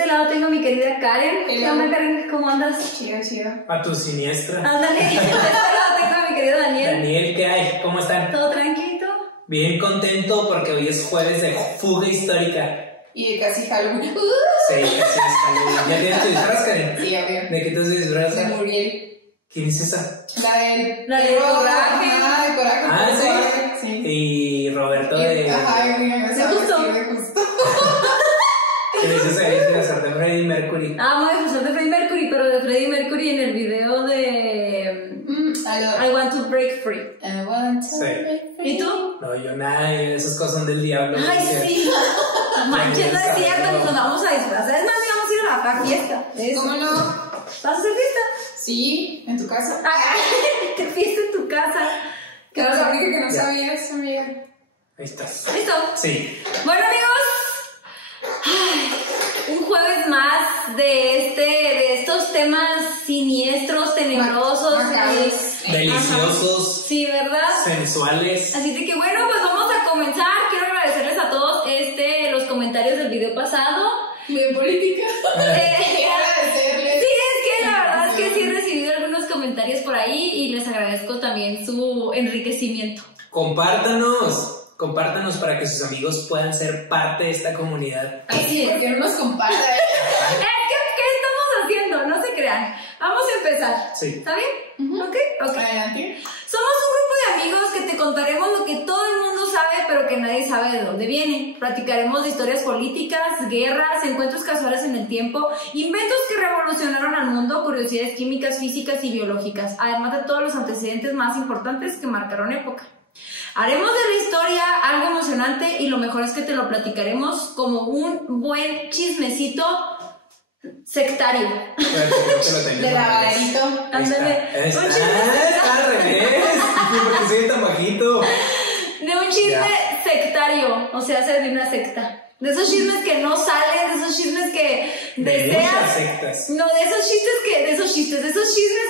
este lado tengo a mi querida Karen. Hello. ¿Qué onda, Karen? ¿Cómo andas? Chido. A tu siniestra. Ándale. Y de este lado tengo a mi querido Daniel. Daniel, ¿qué hay? ¿Cómo están? ¿Todo tranquilo? Bien contento porque hoy es jueves de fuga histórica. Y casi Halloween. Sí, así es Halloween. ¿Ya tienes tu disfraz, Karen? Sí, obvio. ¿De qué te disfrazas? De Muriel. ¿Quién es esa? La del Coraje. Ajá, de Coraje. Ah, de sí. Coraje, sí. Y Roberto de... Ajá, me ¿De Justo? de Justo. ¿Qué dices a disfrazar de Freddie Mercury? Amo disfrazar de Freddie Mercury, pero de Freddie Mercury en el video de I Want to Break Free. I want to Sí. break free. ¿Y tú? No, yo nada, esas cosas son del diablo. Ay, decía. sí. Manches, no es cierto, nos vamos a disfrazar. Es más, vamos a ir a la fiesta. Eso. ¿Cómo no? ¿Vas a hacer fiesta? Sí, en tu casa. Ay, ¿qué fiesta en tu casa? Que no sabía que no Ya. sabías, amiga. Ahí estás. ¿Listo? Sí. Bueno, amigos, un jueves más de estos temas siniestros, tenebrosos, Macabros. Deliciosos, Ajá. Sí, ¿verdad? sensuales. Así de que bueno, pues vamos a comenzar. Quiero agradecerles a todos los comentarios del video pasado. Bien política. Quiero agradecerles. Sí, es que la verdad es que sí he recibido algunos comentarios por ahí y les agradezco también su enriquecimiento. Compártanos para que sus amigos puedan ser parte de esta comunidad. Ay, sí, porque no nos compara. ¿Qué estamos haciendo? No se crean. Vamos a empezar. Sí. ¿Está bien? Ujú. ¿Ok? Ok. Adelante. Somos un grupo de amigos que te contaremos lo que todo el mundo sabe, pero que nadie sabe de dónde viene. Platicaremos de historias políticas, guerras, encuentros casuales en el tiempo, inventos que revolucionaron al mundo, curiosidades químicas, físicas y biológicas, además de todos los antecedentes más importantes que marcaron época. Haremos de la historia algo emocionante y lo mejor es que te lo platicaremos como un buen chismecito sectario. Espérate, creo que lo tengo. De lavadito. Ahí está. Ándale. Está. Un chisme Está al revés. Porque soy tan bajito. de un chisme sectario, o sea, de una secta. De esos chismes que no salen, de esos chismes que De deseas. muchas sectas. No, de esos chismes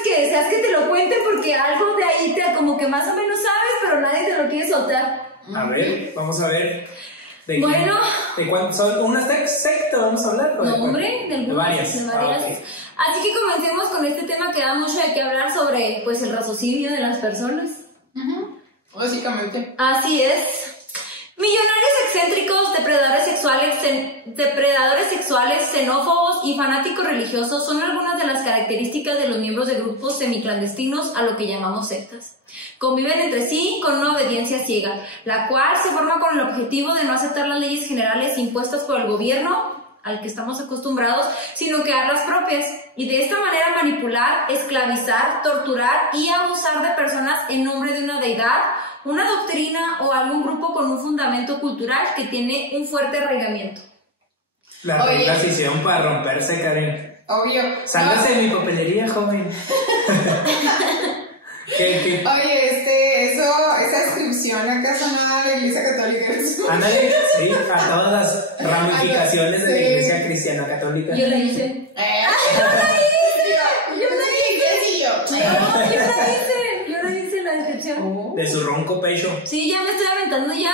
que deseas que te lo cuente porque algo de ahí te como que más o menos sabes, pero nadie te lo quiere soltar. A ver, vamos a ver. Bueno. ¿De cuántos son? ¿Una secta vamos a hablar? ¿O de No, cuál? hombre, de algunas, varias. de varias. Ah, ok. Así que comencemos con este tema que da mucho de qué hablar sobre pues el raciocinio de las personas. Ujú. Básicamente. Así es. Millonarios excéntricos, depredadores sexuales, xenófobos y fanáticos religiosos son algunas de las características de los miembros de grupos semiclandestinos a lo que llamamos sectas. Conviven entre sí con una obediencia ciega, la cual se forma con el objetivo de no aceptar las leyes generales impuestas por el gobierno al que estamos acostumbrados, sino crear las propias, y de esta manera manipular, esclavizar, torturar y abusar de personas en nombre de una deidad, una doctrina o algún grupo con un fundamento cultural que tiene un fuerte arraigamiento. Las Oye. reglas se hicieron para romperse, Karen. Obvio. Sálgase de mi papelería, joven. ¿Qué? Oye, esa inscripción acá sonaba de la Iglesia Católica. Ándale, sí, a todas las ramificaciones de la Sí. Iglesia Cristiana Católica. Yo la hice. Yo Yo la hice la descripción. De su ronco pecho. Sí, ya me estoy aventando, ya,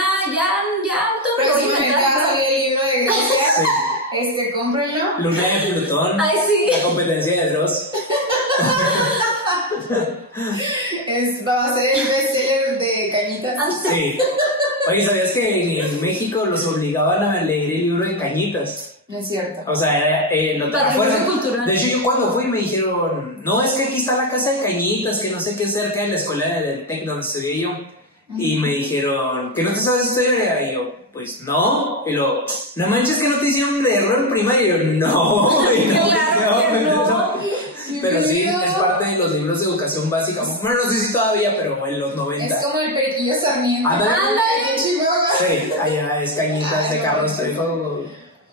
todo me lo voy a Próximamente va a inventar. salir el libro de Grecia. Sí. Cómprenlo. Luna de Plutón. Ay, sí. La competencia de Dross. Va a ser el bestseller de Cañitas. Sí. Oye, ¿sabías que en México los obligaban a leer el libro de Cañitas? No es cierto. O sea, era lo Patrimonio cultural. De hecho, yo cuando fui me dijeron, no, es que aquí está la casa de Cañitas, que no sé qué, cerca de la escuela del TEC donde estudié yo. Y me dijeron, ¿que no te sabes esta historia? Y yo, pues no. Y luego, no manches, que no te hicieron leerlo en primaria. Y yo, no. Y no, Claro que no. Pero sí, es parte de los libros de educación básica. Bueno, no sé si todavía, pero en los 90. Es como el Periquillo Sarmiento. Ándale. En Chihuahua. Sí, allá es Cañitas de Carlos Trejo.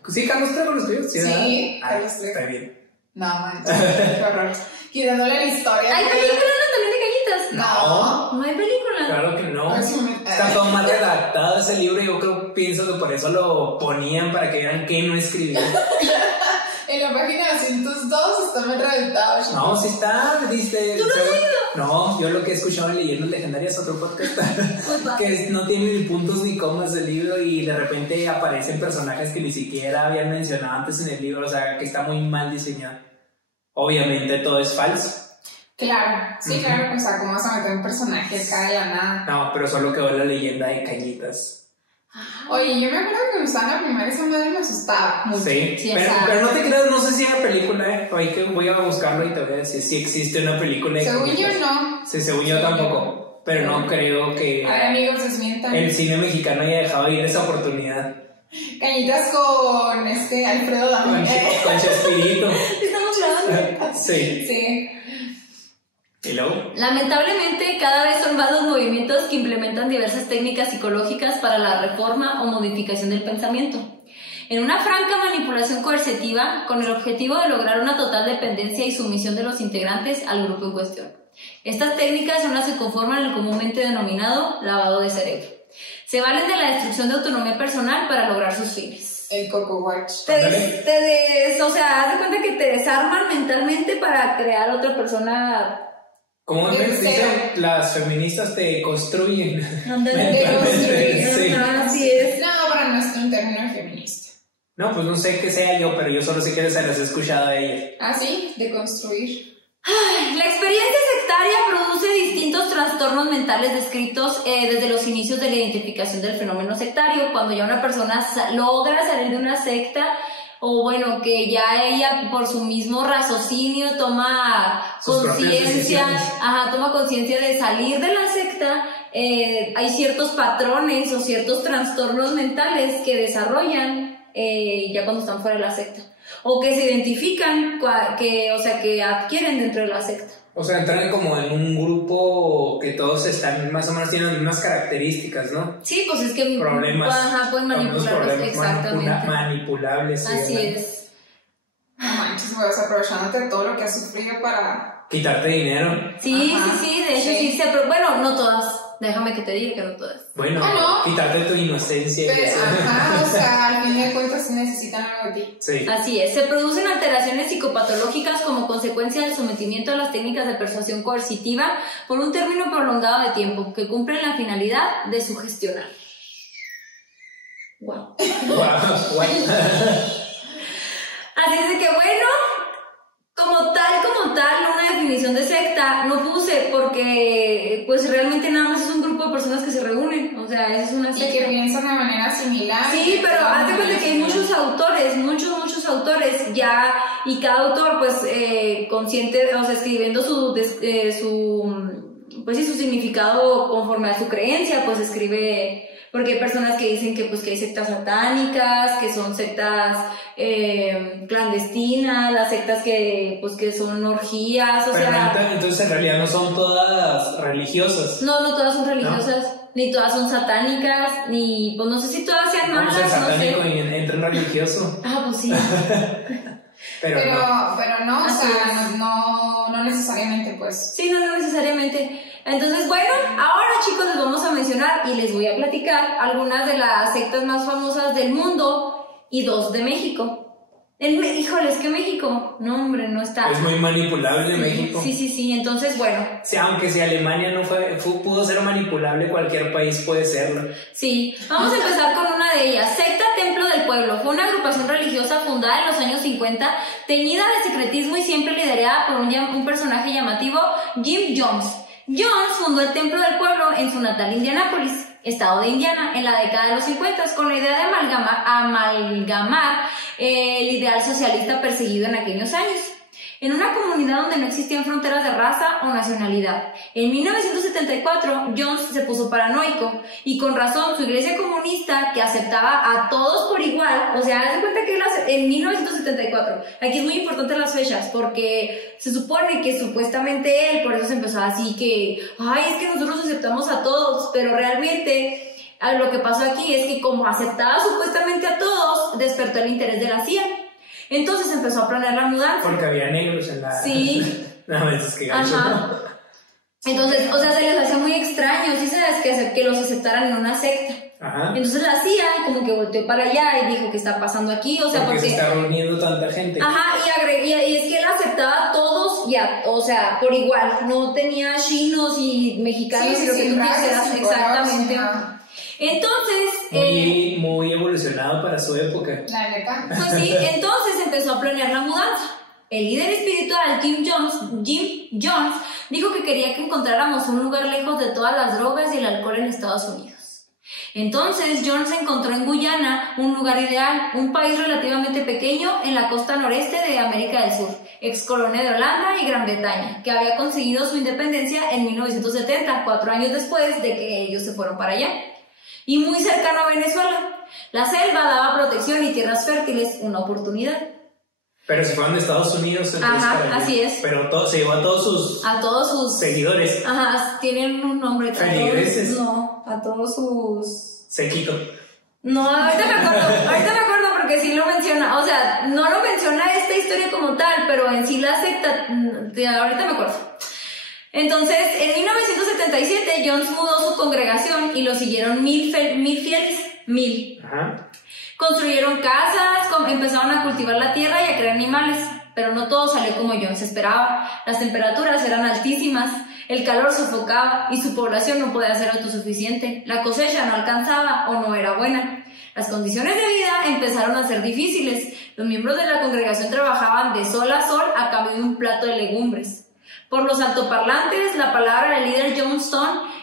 Sí, Carlos Trejo lo estudió. Sí, Carlos Trejo. Está bien. No manches, qué horror. Quitándole la historia. ¿Hay película también de Cañitas? No. No hay película. Claro que no. Próximamente. Está todo mal redactado ese libro. Yo pienso que por eso lo ponían para que vieran que no escribía. En la página 202 está muy reventado. No, sí está, dice. ¿Tú no has leído? No, yo lo que he escuchado en Leyendas Legendarias, otro podcast, que no tiene ni puntos ni comas el libro y de repente aparecen personajes que ni siquiera habían mencionado antes en el libro, o sea, que está muy mal diseñado. Obviamente todo es falso. Claro, sí, claro, o sea, ¿cómo vas a meter un personaje acá de la nada? No, pero solo quedó la leyenda de Cañitas. Oye, yo me acuerdo que cuando estaba en la primaria esa madre me asustaba mucho. Sí, o sea, pero no te creas, no sé si hay película, voy a buscarlo y te voy a decir si existe una película de Según Cañitas. yo no. Sí, según yo tampoco, pero no creo que A ver, amigos, desmientan. el cine mexicano haya dejado ir esa oportunidad. Cañitas con Alfredo Dami. Con Chespirito. Estamos grabando. Sí. Sí. ¿Y luego? Lamentablemente, cada vez son más los movimientos que implementan diversas técnicas psicológicas para la reforma o modificación del pensamiento, en una franca manipulación coercitiva con el objetivo de lograr una total dependencia y sumisión de los integrantes al grupo en cuestión. Estas técnicas son las que conforman el comúnmente denominado lavado de cerebro. Se valen de la destrucción de autonomía personal para lograr sus fines. El Coco Watch. O sea, haz de cuenta que te desarman mentalmente para crear otra persona. Como me dicen, las feministas te construyen. Ándale, Sí. así es. No, pero no es un término feminista. No, pues no sé qué sea yo, pero yo solo sé que se las he escuchado a ellas. Ah, sí, de construir. La experiencia sectaria produce distintos trastornos mentales descritos desde los inicios de la identificación del fenómeno sectario, cuando ya una persona logra salir de una secta, o bueno, que ya ella por su mismo raciocinio toma conciencia, toma conciencia de salir de la secta. Hay ciertos patrones o ciertos trastornos mentales que desarrollan ya cuando están fuera de la secta, o que se identifican, que adquieren dentro de la secta. O sea, entran como en un grupo que todos están más o menos tienen las mismas características, ¿no? Sí, pues es que problemas, pueden manipularlos, exactamente. Manipulables. Así es. No manches, güey, o sea, aprovechándote de todo lo que has sufrido para... Quitarte dinero. Sí, Ajá, de hecho sí, pero bueno, no todas. Déjame que te diga que no todas. Bueno, ¿no? quitarte tu inocencia. Pero, o sea, al fin de cuentas sí necesitan algo de ti. Sí. Así es, se producen alteraciones psicopatológicas como consecuencia del sometimiento a las técnicas de persuasión coercitiva por un término prolongado de tiempo que cumplen la finalidad de sugestionar. Wow. Así es de que bueno, como tal, una definición de secta no puse porque pues realmente nada más es un grupo de personas que se reúnen, o sea, es una secta. Y que piensan de manera similar. Sí, pero haz de cuenta que hay muchos autores ya, y cada autor pues consciente, o sea, escribiendo su significado conforme a su creencia, pues escribe. Porque hay personas que dicen que hay sectas satánicas, que son sectas clandestinas, las sectas que son orgías, o sea... Entonces en realidad no son todas religiosas. No todas son religiosas, ¿no? Ni todas son satánicas, ni... Pues no sé si todas sean malas, Vamos a ser satánico no sé. y entra en religioso. Pues sí. Pero no, o Así sea, no necesariamente, pues. Sí, no necesariamente. Entonces, bueno, ahora chicos les vamos a mencionar y les voy a platicar algunas de las sectas más famosas del mundo y 2 de México. Híjole, es que México, no hombre, no está. Es muy manipulable México. Sí, entonces bueno. Sí, aunque si Alemania no pudo ser manipulable, cualquier país puede serlo. Sí, vamos a empezar con una de ellas. Secta Templo del Pueblo. Fue una agrupación religiosa fundada en los años 50, teñida de secretismo y siempre liderada por un personaje llamativo, Jim Jones. Jones fundó el Templo del Pueblo en su natal Indianápolis, estado de Indiana, en la década de los 50, con la idea de amalgamar el ideal socialista perseguido en aquellos años, en una comunidad donde no existían fronteras de raza o nacionalidad. En 1974, Jones se puso paranoico, y con razón. Su iglesia comunista, que aceptaba a todos por igual, o sea, haz de cuenta que en 1974, aquí es muy importante las fechas, porque se supone que supuestamente él, por eso se empezó así que, es que nosotros aceptamos a todos, pero realmente lo que pasó aquí es que como aceptaba supuestamente a todos, despertó el interés de la CIA. Entonces empezó a planear la mudanza. Porque había negros en la... Sí. No, es que gancho. Entonces, o sea, se les hacía muy extraño, ¿sí sabes? Que los aceptaran en una secta. Ajá. Entonces la CIA como que volteó para allá y dijo, ¿qué está pasando aquí? O sea, porque se está reuniendo tanta gente. Ajá, y es que él aceptaba a todos, o sea, por igual, no tenía chinos y mexicanos y lo que tú quisieras, exactamente. Entonces... Muy evolucionado para su época. La neta. Pues sí, entonces empezó a planear la mudanza. El líder espiritual Jim Jones dijo que quería que encontráramos un lugar lejos de todas las drogas y el alcohol en Estados Unidos. Entonces Jones encontró en Guyana un lugar ideal, un país relativamente pequeño en la costa noreste de América del Sur, ex colonia de Holanda y Gran Bretaña, que había conseguido su independencia en 1970, 4 años después de que ellos se fueron para allá. Y muy cercano a Venezuela. La selva daba protección y tierras fértiles, una oportunidad. Pero se fueron de Estados Unidos. Ajá, así es. Pero se llevó a todos sus seguidores. Ajá, tienen un nombre. ¿Feligreses? No, a todos sus... Sequito. No, ahorita me acuerdo porque sí lo menciona. O sea, no lo menciona esta historia como tal, pero en sí la secta... Ahorita me acuerdo. Entonces, en 1977, Jones mudó su congregación y lo siguieron 1000 fieles. 1000. Ajá. Construyeron casas, empezaron a cultivar la tierra y a crear animales, pero no todo salió como Jones esperaba. Las temperaturas eran altísimas, el calor sofocaba y su población no podía ser autosuficiente. La cosecha no alcanzaba o no era buena. Las condiciones de vida empezaron a ser difíciles. Los miembros de la congregación trabajaban de sol a sol a cambio de un plato de legumbres. Por los altoparlantes, la palabra del líder Johnstone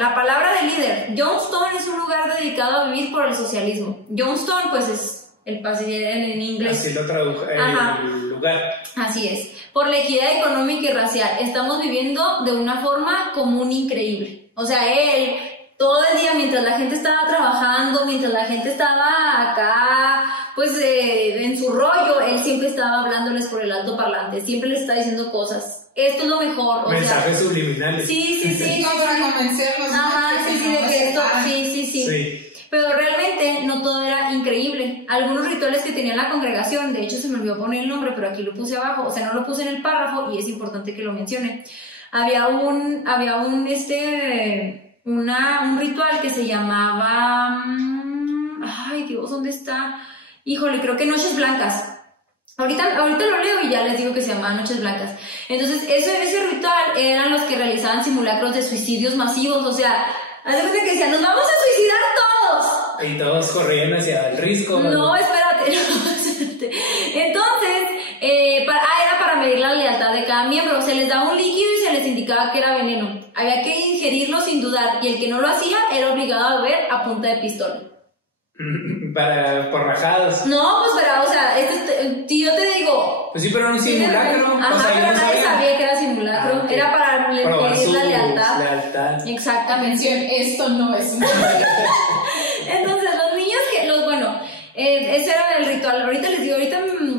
la palabra del líder Johnstone es un lugar dedicado a vivir por el socialismo. Johnstone, pues es el pasillo en inglés. Así lo tradujo, el lugar. Así es. Por la equidad económica y racial. Estamos viviendo de una forma común increíble. O sea, él... todo el día, mientras la gente estaba trabajando, mientras la gente estaba acá, pues en su rollo, él siempre estaba hablándoles por el altoparlante, siempre les está diciendo cosas. Esto es lo mejor. Mensajes subliminales. Sí. No, para convencerlos. Ajá, sí, de que esto, sí. Pero realmente no todo era increíble. Algunos rituales que tenía la congregación, de hecho se me olvidó poner el nombre, pero aquí lo puse abajo, o sea, no lo puse en el párrafo y es importante que lo mencione. Había un ritual que se llamaba... ay, Dios, ¿dónde está? Híjole, creo que Noches Blancas. Ahorita lo leo y ya les digo que se llamaba Noches Blancas. Entonces, ese ritual eran los que realizaban simulacros de suicidios masivos. O sea, haz de cuenta que decían, ¡nos vamos a suicidar todos! Y todos corrían hacia el risco. No, espérate. Entonces, era para medir la lealtad de cada miembro. Se les daba un líquido y se les indicaba que era veneno. Había que ingerirlo sin dudar, y el que no lo hacía era obligado a beber a punta de pistola. Por rajadas. No, pues pero, o sea, yo te digo... Pues sí, pero era un simulacro. Ajá, pero nadie sabía que era simulacro. Okay. Era para medir la lealtad. Lealtad. Exactamente. Esto no es un... Entonces, los niños ese era el ritual. Ahorita les digo,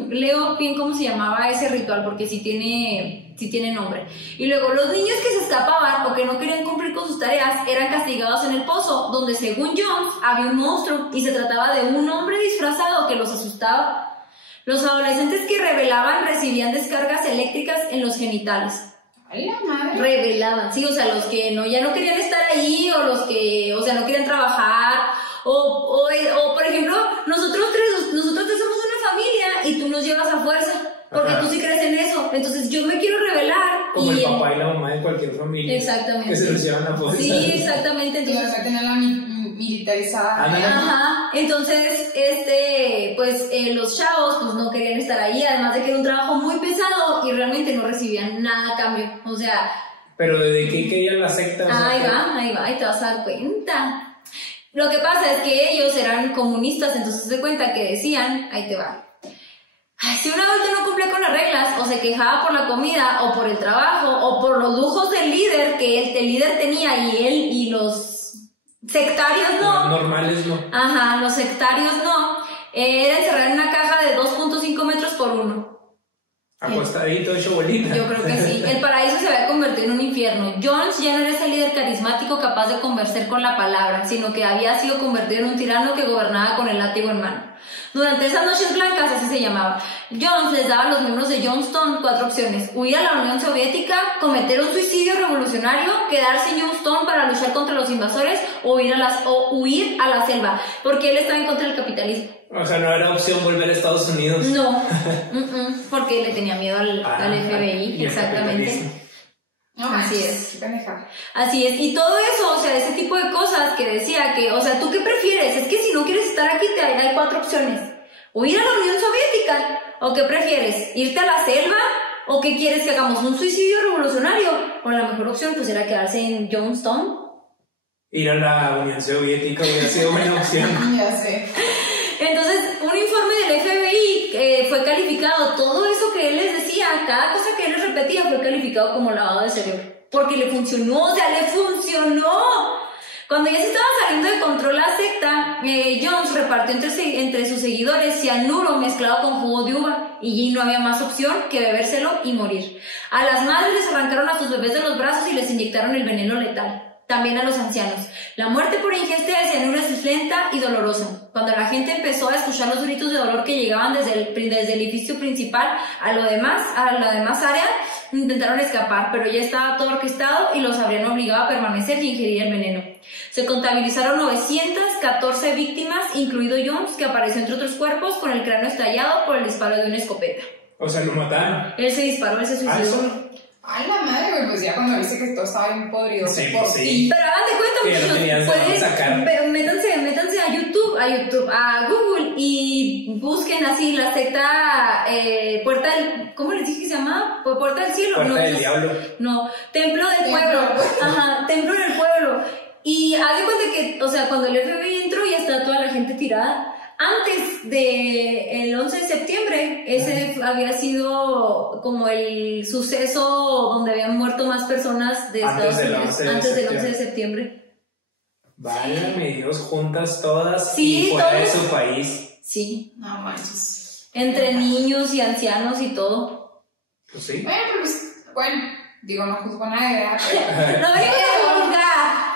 leo bien cómo se llamaba ese ritual, porque sí tiene nombre. Y luego, los niños que se escapaban o que no querían cumplir con sus tareas eran castigados en el pozo, donde según Jones había un monstruo y se trataba de un hombre disfrazado que los asustaba. Los adolescentes que rebelaban recibían descargas eléctricas en los genitales. ¡Ay, la madre! Revelaban, sí, o sea, los que ya no querían estar ahí, o los que, o sea, no querían trabajar, o por ejemplo, nosotros tres somos una familia y tú nos llevas a fuerza, porque Ajá. tú sí crees en eso. Entonces yo me quiero rebelar. Como el papá y la mamá de cualquier familia. Exactamente. Que se los llevan a fuerza. Sí, exactamente. Y vas a tener la militarizada. Ajá, entonces, pues los chavos pues no querían estar ahí, además de que era un trabajo muy pesado y realmente no recibían nada a cambio, o sea... Pero ¿de qué querían la secta? Ahí va, y te vas a dar cuenta. Lo que pasa es que ellos eran comunistas, entonces se cuenta que decían, ahí te va, si un adulto no cumplía con las reglas, o se quejaba por la comida, o por el trabajo, o por los lujos del líder, que el líder tenía, y él y los sectarios no. Normales no. Ajá, los sectarios no. Era encerrar en una caja de 2.5 metros por 1. Acostadito, hecho bolita. Yo creo que sí. El paraíso se había convertido en un infierno. Jones ya no era ese líder carismático capaz de convencer con la palabra, sino que había sido convertido en un tirano que gobernaba con el látigo en mano. Durante esas noches blancas, así se llamaba, Jones les daba a los miembros de Jonestown 4 opciones: huir a la Unión Soviética, cometer un suicidio revolucionario, quedarse en Jonestown para luchar contra los invasores o huir a la selva, porque él estaba en contra del capitalismo. O sea, no era opción volver a Estados Unidos. No, porque le tenía miedo al FBI, exactamente. No, así es. Pendeja. Así es, y todo eso, o sea, ese tipo de cosas que decía que, o sea, ¿tú qué prefieres? Es que si no quieres estar aquí, hay 4 opciones: o ir a la Unión Soviética, o ¿qué prefieres? ¿Irte a la selva? ¿O qué quieres que hagamos? ¿Un suicidio revolucionario? O la mejor opción, pues, era quedarse en Jonestown. Ir a la Unión Soviética hubiera sido buena opción. Ya sé. Entonces, un informe del FBI fue calificado, todo eso que él les decía, cada cosa que él les repetía fue calificado como lavado de cerebro, porque le funcionó, o sea, le funcionó. Cuando ya se estaba saliendo de control la secta, Jones repartió entre sus seguidores cianuro mezclado con jugo de uva, y no había más opción que bebérselo y morir. A las madres les arrancaron a sus bebés de los brazos y les inyectaron el veneno letal. También a los ancianos. La muerte por ingesta de cianuro es lenta y dolorosa. Cuando la gente empezó a escuchar los gritos de dolor que llegaban desde el edificio principal a la demás área, intentaron escapar, pero ya estaba todo orquestado y los habrían obligado a permanecer y ingerir el veneno. Se contabilizaron 914 víctimas, incluido Jones, que apareció entre otros cuerpos con el cráneo estallado por el disparo de una escopeta. O sea, lo mataron. Él se disparó, él se suicidó. Ay, la madre, güey, pues ya cuando viste que todo estaba bien podrido. Sí, por sí. ti. Pero hagan de cuenta, muchachos, métanse a Google y busquen así la secta Puerta del... ¿Cómo les dije que se llama? Puerta del Cielo. Puerta no, del Diablo. No, Templo del Pueblo. Ajá, Templo del Pueblo. Y haz de cuenta que, o sea, cuando el FBI entró ya está toda la gente tirada. Antes del 11 de septiembre, ese había sido como el suceso donde habían muerto más personas de Estados Unidos antes del 11 de septiembre. Válgame Dios, juntas todas Sí, y fuera todos. de su país. Sí, No manches. entre niños y ancianos y todo. Pues sí. Bueno, pero pues, bueno, digo, no juzgo nada de edad, pero... No venimos a juzgar.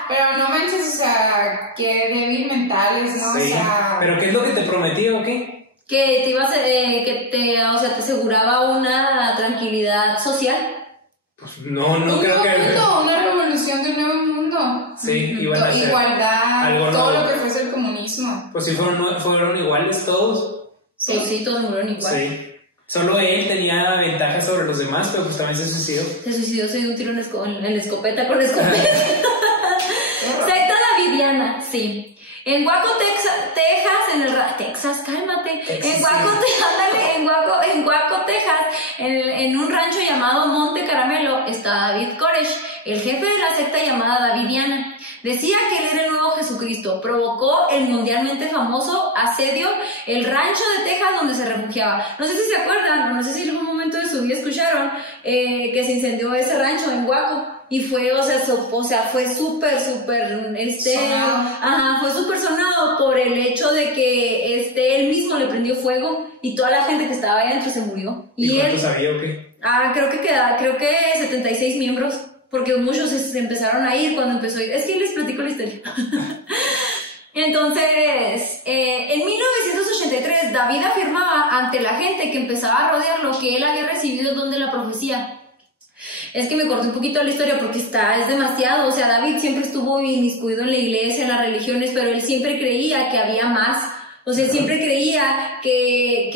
Pero no manches, o sea, que débil mentales, ¿no? Sí. O sea... ¿Pero qué es lo que te prometió o qué? Que te ibas te aseguraba una tranquilidad social. Pues no un creo nuevo que... mundo, una revolución de un nuevo mundo. Sí, iban a hacer igualdad, algo todo nuevo. lo que fuese el comunismo. Pues sí, fueron iguales todos. Sí, todos murieron igual. Sí. Solo él tenía ventaja sobre los demás, pero pues también se suicidó. Se suicidó, se dio un tiro en la escopeta con la escopeta. Secta davidiana, sí. En Waco, Texas, Texas, cálmate. En Waco, Texas, en un rancho llamado Monte Caramelo, está David Koresh, el jefe de la secta llamada Davidiana. Decía que él era el nuevo Jesucristo. Provocó el mundialmente famoso asedio, el rancho de Texas donde se refugiaba. No sé si se acuerdan, no sé si en algún momento de su vida escucharon que se incendió ese rancho en Waco. Y fue, fue súper, sonado. Ajá, fue súper sonado por el hecho de que él mismo le prendió fuego y toda la gente que estaba ahí adentro se murió. ¿Y él, cuántos había o qué? creo que 76 miembros, porque muchos se empezaron a ir cuando empezó. Es que les platico la historia. Entonces, en 1983, David afirmaba ante la gente que empezaba a rodearlo que él había recibido el don de la profecía. Es que me corté un poquito la historia porque es demasiado, o sea, David siempre estuvo inmiscuido en la iglesia, en las religiones, pero él siempre creía que había más, o sea, siempre creía que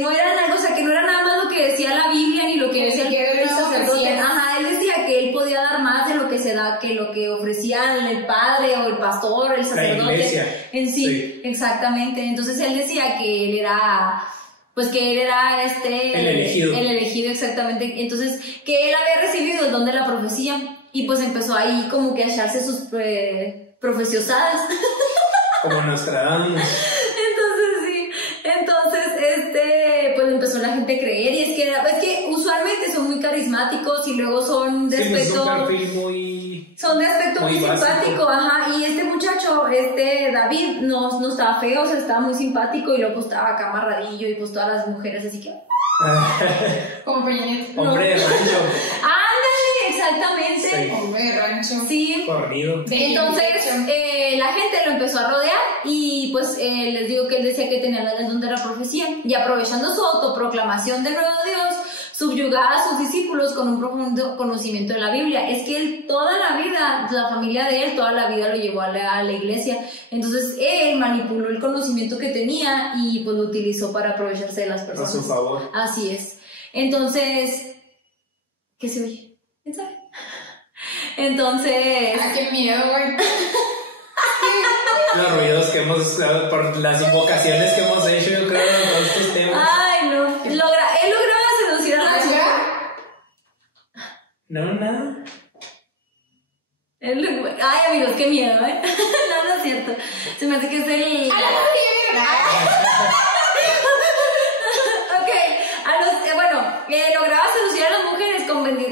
no eran algo, o sea, que no era nada más lo que decía la Biblia ni lo que decía el sacerdote. Ajá, él decía que él podía dar más de lo que se da, que lo que ofrecían el padre o el pastor, el sacerdote. La iglesia. En sí, exactamente. Entonces él decía que él era... Pues que él era el elegido. El elegido, exactamente. Entonces, que él había recibido el don de la profecía. Y pues empezó ahí como que a echarse sus profeciosadas. Como Nostradamus. Pues empezó la gente a creer. Y es que usualmente son muy carismáticos y luego son de aspecto... Pues un perfil muy... Son de aspecto muy simpático, ajá, y este muchacho, David, no estaba feo, o sea, estaba muy simpático y luego pues, estaba acá amarradillo y pues todas las mujeres así que... Como Peña Nieto. Hombre de rancho. ¡Ándale! Exactamente. Sí. Hombre de rancho. rancho. Sí. Corrido. Entonces la gente lo empezó a rodear y pues les digo que él decía que tenía el don de la profecía y aprovechando su autoproclamación de nuevo Dios, subyugaba a sus discípulos con un profundo conocimiento de la Biblia. Es que él toda la vida, la familia de él toda la vida lo llevó a la iglesia. Entonces él manipuló el conocimiento que tenía y pues lo utilizó para aprovecharse de las personas. A su favor. Así es. Entonces, ¿qué se oye? ¿Quién sabe? Entonces... Ay, qué miedo, güey. Los ruidos que hemos, por las invocaciones que hemos hecho, yo creo, con estos temas. Ay, no. Él lograba seducir a las mujeres. No, nada. Ay, amigos, qué miedo, ¿eh? No es cierto. Se me hace que es el... lograba seducir a las mujeres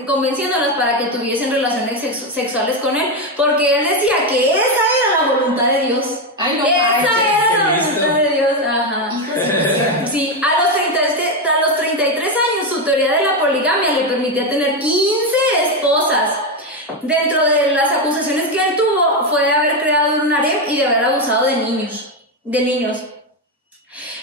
convenciéndolas para que tuviesen relaciones sexuales con él, porque él decía que esa era la voluntad de Dios. Ay, no, esa era la ¿listo? voluntad de Dios. Ajá. Sí, a los 33 años su teoría de la poligamia le permitía tener 15 esposas. Dentro de las acusaciones que él tuvo fue de haber creado un harem y de haber abusado de niños.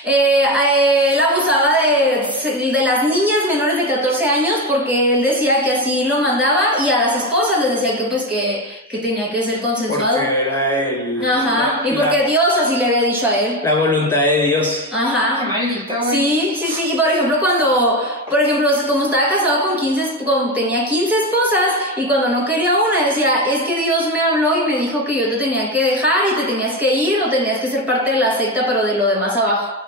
Él abusaba de las niñas menores de 14 años porque él decía que así lo mandaba y a las esposas les decía que pues que tenía que ser consensuado. Porque era Ajá, y porque Dios así le había dicho a él. la voluntad de Dios. Ajá. Qué maldito, güey. Sí, y por ejemplo como estaba casado tenía 15 esposas y cuando no quería una decía, es que Dios me habló y me dijo que yo te tenía que dejar y te tenías que ir o tenías que ser parte de la secta pero de lo demás abajo.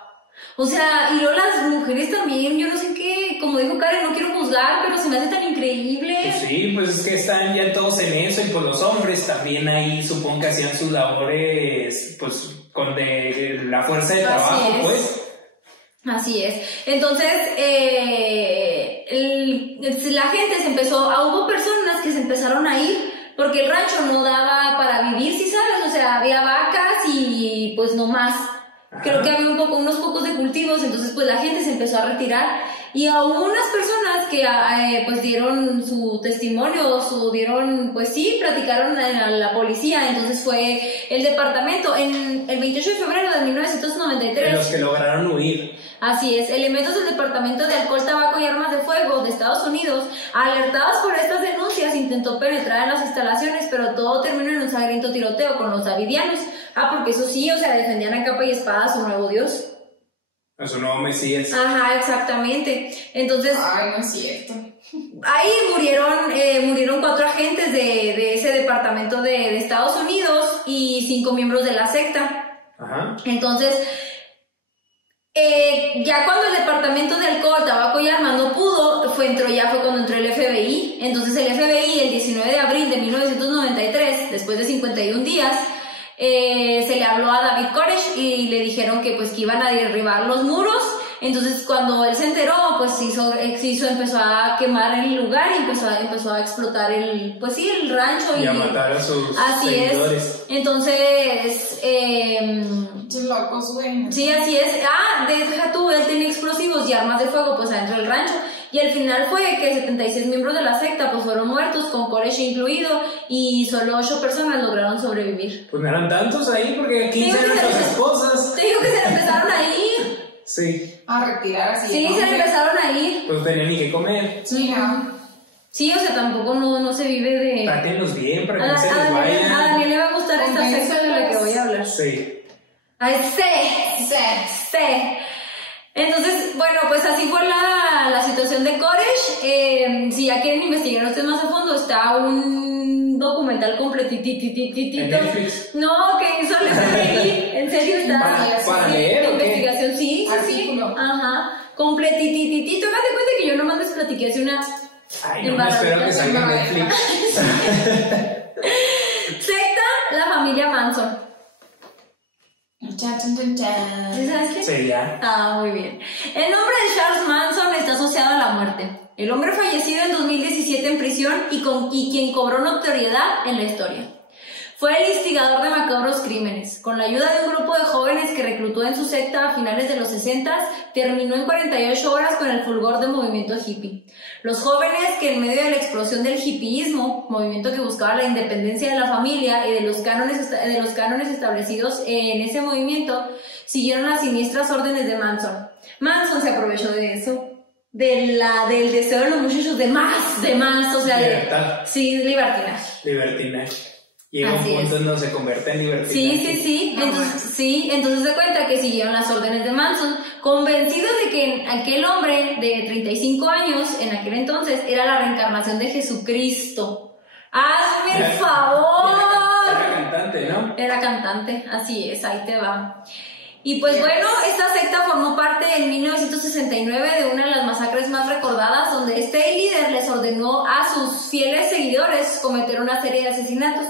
O sea, y luego las mujeres también, yo no sé qué, como dijo Karen, no quiero juzgar, pero se me hace tan increíble. Pues sí, pues es que están ya todos en eso y pues los hombres también ahí supongo que hacían sus labores pues con de la fuerza de trabajo, pues. Así es. Entonces, la gente hubo personas que se empezaron a ir porque el rancho no daba para vivir, ¿sí sabes? O sea, había vacas y pues no más. Creo que había unos pocos de cultivos, entonces pues la gente se empezó a retirar y a unas personas que pues dieron su testimonio, platicaron a la policía, entonces fue el departamento en el 28 de febrero de 1993. Los que lograron huir. Así es, elementos del Departamento de Alcohol, Tabaco y Armas de Fuego de Estados Unidos, alertados por estas denuncias, intentó penetrar en las instalaciones, pero todo terminó en un sangriento tiroteo con los davidianos. Porque eso sí, o sea, defendían a capa y espada a su nuevo Dios. A su nuevo Mesías. Ajá, exactamente. Entonces... Ay, no es cierto. Ahí murieron 4 agentes de ese departamento de Estados Unidos y 5 miembros de la secta. Ajá. Entonces... ya cuando el Departamento de Alcohol, Tabaco y Armas no pudo, fue cuando entró el FBI. Entonces el FBI, el 19 de abril de 1993, después de 51 días, se le habló a David Koresh y le dijeron que pues que iban a derribar los muros. Entonces cuando él se enteró, pues empezó a quemar el lugar y empezó a explotar el rancho y a matar a sus seguidores. Es. Entonces, Muchos locos, güey. Sí, así es. Deja tú, él tenía explosivos y armas de fuego pues adentro del rancho. Y al final fue que 76 miembros de la secta pues fueron muertos, con Koresh incluido, y solo 8 personas lograron sobrevivir. Pues no eran tantos ahí porque 15 eran sus esposas. Te digo que se le empezaron a ir. Sí. A retirar así. Sí, se le empezaron a ir. Pues tenían ni que comer. Sí, no. Sí, o sea, tampoco no se vive de... Trátenlos bien para que no se les A vayan. Daniel le va a gustar esta secta de la que voy a hablar. Sí. Ay, sí. Entonces, bueno, pues así fue la situación de Koresh. Si ya quieren investigar ustedes más a fondo, está un documental completititititito. ¿En Netflix? No, que hizo el FBI. En serio está. ¿Para leer o qué? Investigación, sí. Artículo. Ajá. Completitititito. Hágate cuenta que yo nomás les platiqué hace una... Ay, no me espero que salga en Netflix. Secta, la familia Manson. ¿Sabes qué? Sería. Muy bien. El nombre de Charles Manson está asociado a la muerte. El hombre fallecido en 2017 en prisión y quien cobró notoriedad en la historia. Fue el instigador de macabros crímenes. Con la ayuda de un grupo de jóvenes que reclutó en su secta a finales de los 60, terminó en 48 horas con el fulgor del movimiento hippie. Los jóvenes que en medio de la explosión del hippieísmo, movimiento que buscaba la independencia de la familia y de los cánones establecidos en ese movimiento, siguieron las siniestras órdenes de Manson. Manson se aprovechó de eso, del deseo de los muchachos de más, o sea, libertad. Sí, libertinaje. Llega un punto en donde se convierte en libertinaje. Sí. Entonces se cuenta que siguieron las órdenes de Manson, convencidos de que aquel hombre de 35 años, en aquel entonces, era la reencarnación de Jesucristo. ¡Hazme el favor! Era cantante, ¿no? Era cantante, así es, ahí te va. Y pues bueno, esta secta formó parte en 1969 de una de las masacres más recordadas, donde este líder les ordenó a sus fieles seguidores cometer una serie de asesinatos.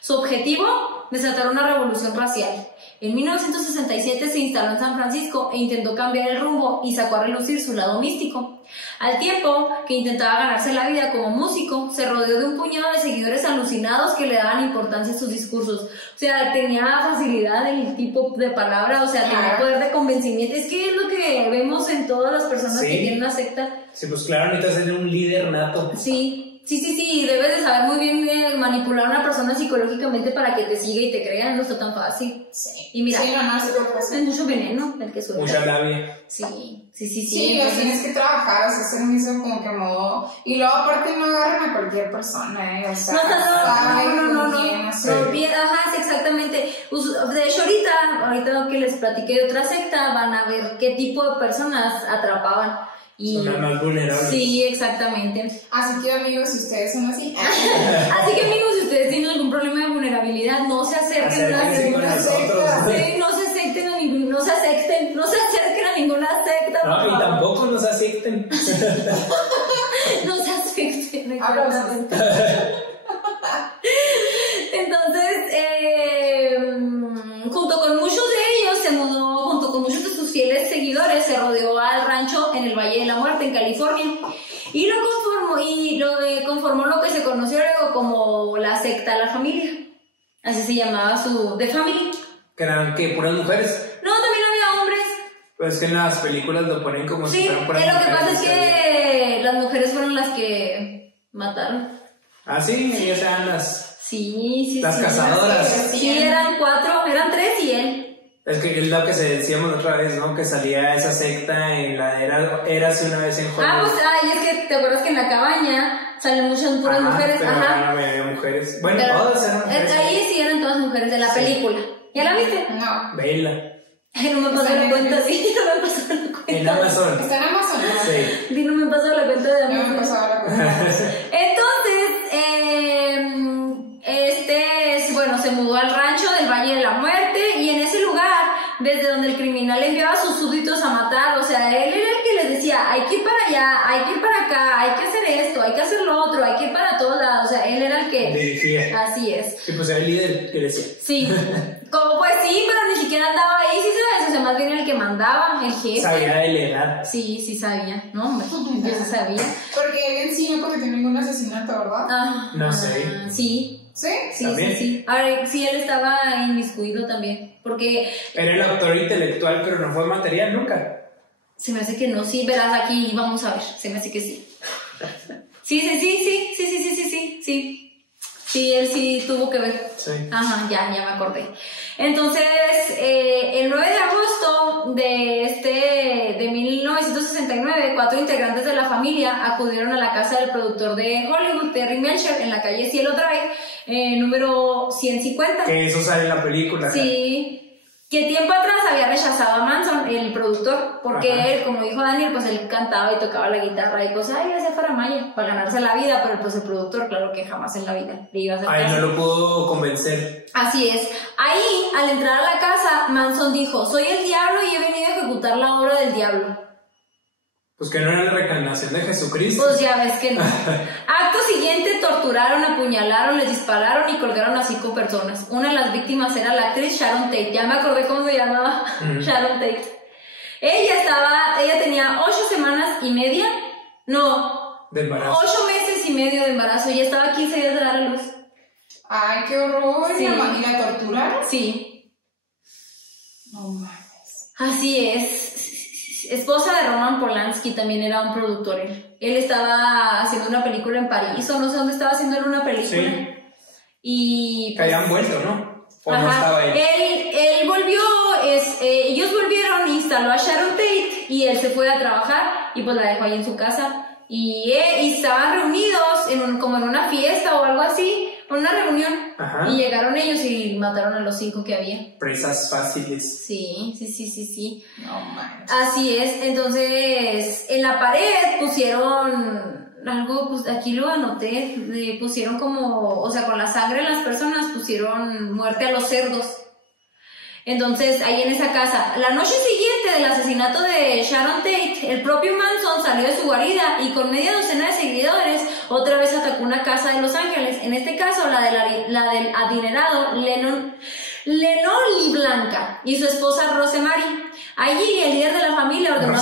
Su objetivo, desatar una revolución racial. En 1967 se instaló en San Francisco e intentó cambiar el rumbo y sacó a relucir su lado místico. Al tiempo que intentaba ganarse la vida como músico, se rodeó de un puñado de seguidores alucinados que le daban importancia a sus discursos. O sea, tenía facilidad en el tipo de palabra, o sea, tenía poder de convencimiento. Es que es lo que vemos en todas las personas que tienen una secta. Sí, pues claro, necesitas ser un líder nato. Sí, debes de saber muy bien manipular a una persona psicológicamente para que te siga y te crea, no está tan fácil. Sí. Y mira, es mucho veneno el que suelta. Mucha labia. Sí. Sí, lo tienes que trabajar, o sea, hacer un mismo como que modo. Y luego aparte no agarran a cualquier persona, o sea, no, bien, ajá, sí, exactamente. De hecho, ahorita que les platiqué de otra secta, van a ver qué tipo de personas atrapaban. Y son las más vulnerables. Sí, exactamente. Así que amigos, si ustedes son así. Así que amigos, si ustedes tienen algún problema de vulnerabilidad, no se acerquen a ninguna secta. Sí, no se acerquen a ninguna secta. No, y tampoco nos acepten. No se acepten, exactamente. Entonces, junto con muchos de ellos se mudó, junto con muchos de sus fieles seguidores, se rodeó al rancho en el Valle de la Muerte, en California, y lo conformó lo que se conoció luego como la secta La Familia. Así se llamaba su The Family. ¿Que eran qué? ¿Puras mujeres? No, también había hombres. Pues que en las películas lo ponen como si fueran puras mujeres. Sí, lo que mujeres. pasa es que las mujeres fueron las que mataron. Ah, sí, ellas eran las... Sí. Las cazadoras. Sí, eran 4, eran 3 y él. Es que es lo que se decíamos otra vez, ¿no? Que salía esa secta en la era hace una vez en Hollywood. Ah, pues, y es que te acuerdas que en la cabaña salen muchas puras mujeres. Pero ajá. había mujeres. Bueno, pero todas eran mujeres. Ahí sí eran todas mujeres de la película. ¿Ya la viste? No. Vela. No me pasó la cuenta, sí, no me pasó la cuenta. En Amazon. ¿Está en Amazon? Sí. No me pasó la cuenta de Amazon. No me pasó la cuenta. Entonces, bueno, se mudó al rancho del Valle de la Muerte y en ese lugar, desde donde el criminal enviaba a sus súbditos a matar, o sea, él era el que les decía, hay que ir para allá, hay que ir para acá, hay que hacer esto, hay que hacer lo otro, hay que ir para todos lados, o sea, él era el que... dirigía. Así es. Sí, pues era el líder que decía. Sí, como pues sí, pero ni siquiera andaba ahí, sí sabes, o sea, más bien el que mandaba, el jefe. Sabía de la edad. Sí sabía, no hombre, yo sí sabía. Porque él en sí no cometió ningún asesinato, ¿verdad? No sé. Sí. ¿Sí? Sí. A ver, sí, él estaba inmiscuido también, porque... Era el autor intelectual, pero no fue material nunca. Se me hace que no, sí, verás aquí, vamos a ver, se me hace que sí. Sí, él sí tuvo que ver. Sí. Ajá, ya me acordé. Entonces, el 9 de agosto de 1969, 4 integrantes de la familia acudieron a la casa del productor de Hollywood, Terry Melcher, en la calle Cielo Drive, número 150. Que eso sale en la película. Sí. Que tiempo atrás había rechazado a Manson, el productor, porque él, como dijo Daniel, pues él cantaba y tocaba la guitarra y cosas, él hacía faramaya para ganarse la vida, pero pues el productor, claro que jamás en la vida le iba a hacer caso. No lo pudo convencer. Así es. Ahí, al entrar a la casa, Manson dijo, soy el diablo y he venido a ejecutar la obra del diablo. Pues que no era la reencarnación de Jesucristo. Pues ya ves que no. Acto siguiente, torturaron, apuñalaron, les dispararon y colgaron a 5 personas. Una de las víctimas era la actriz Sharon Tate. Ya me acordé cómo se llamaba. Sharon Tate. Ella tenía 8 semanas y media. No. De embarazo. 8 meses y medio de embarazo. Y estaba 15 días de dar a luz. Ay, qué horror. Sí. ¿Y la tortura? Sí, No mames. así es. Esposa de Roman Polanski, también era un productor. Él estaba haciendo una película en París, o no sé dónde estaba haciendo una película. Sí. Y Que habían vuelto, ¿no? ¿O no ajá, estaba él? él volvió, ellos volvieron, instaló a Sharon Tate y él se fue a trabajar y pues la dejó ahí en su casa. Y estaban reunidos como en una fiesta o algo así, una reunión. Ajá. Y llegaron ellos y mataron a los 5 que había. Presas fáciles. Sí. No mames. Así es. Entonces, en la pared pusieron algo, pues aquí lo anoté, pusieron como, o sea, con la sangre de las personas pusieron muerte a los cerdos. Entonces, ahí en esa casa, la noche siguiente del asesinato de Sharon Tate, el propio Manson salió de su guarida y con media docena de seguidores otra vez atacó una casa de Los Ángeles. En este caso, la del adinerado Lennon Blanca y su esposa Rosemary. Allí, el líder de la familia ordenó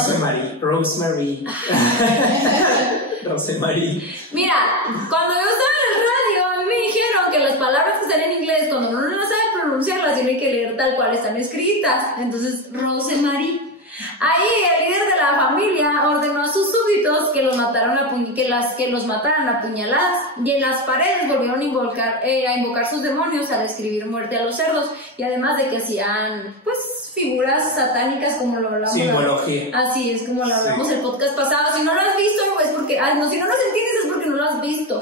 Rosemary. Rosemary. Mira, cuando yo estaba en el radio, a mí me dijeron que las palabras que están en inglés, cuando uno no sabe pronunciarlas, tiene que leer tal cual están escritas. Entonces, Rosemary. Ahí, el líder de la familia ordenó a sus súbditos que los mataran a puñaladas, y en las paredes volvieron a invocar sus demonios al escribir muerte a los cerdos, y además de que hacían, pues, figuras satánicas como lo hablamos. Simbología. Así es, como lo hablamos el podcast pasado. Si no lo has visto, es porque, no, si no nos entiendes es porque no lo has visto.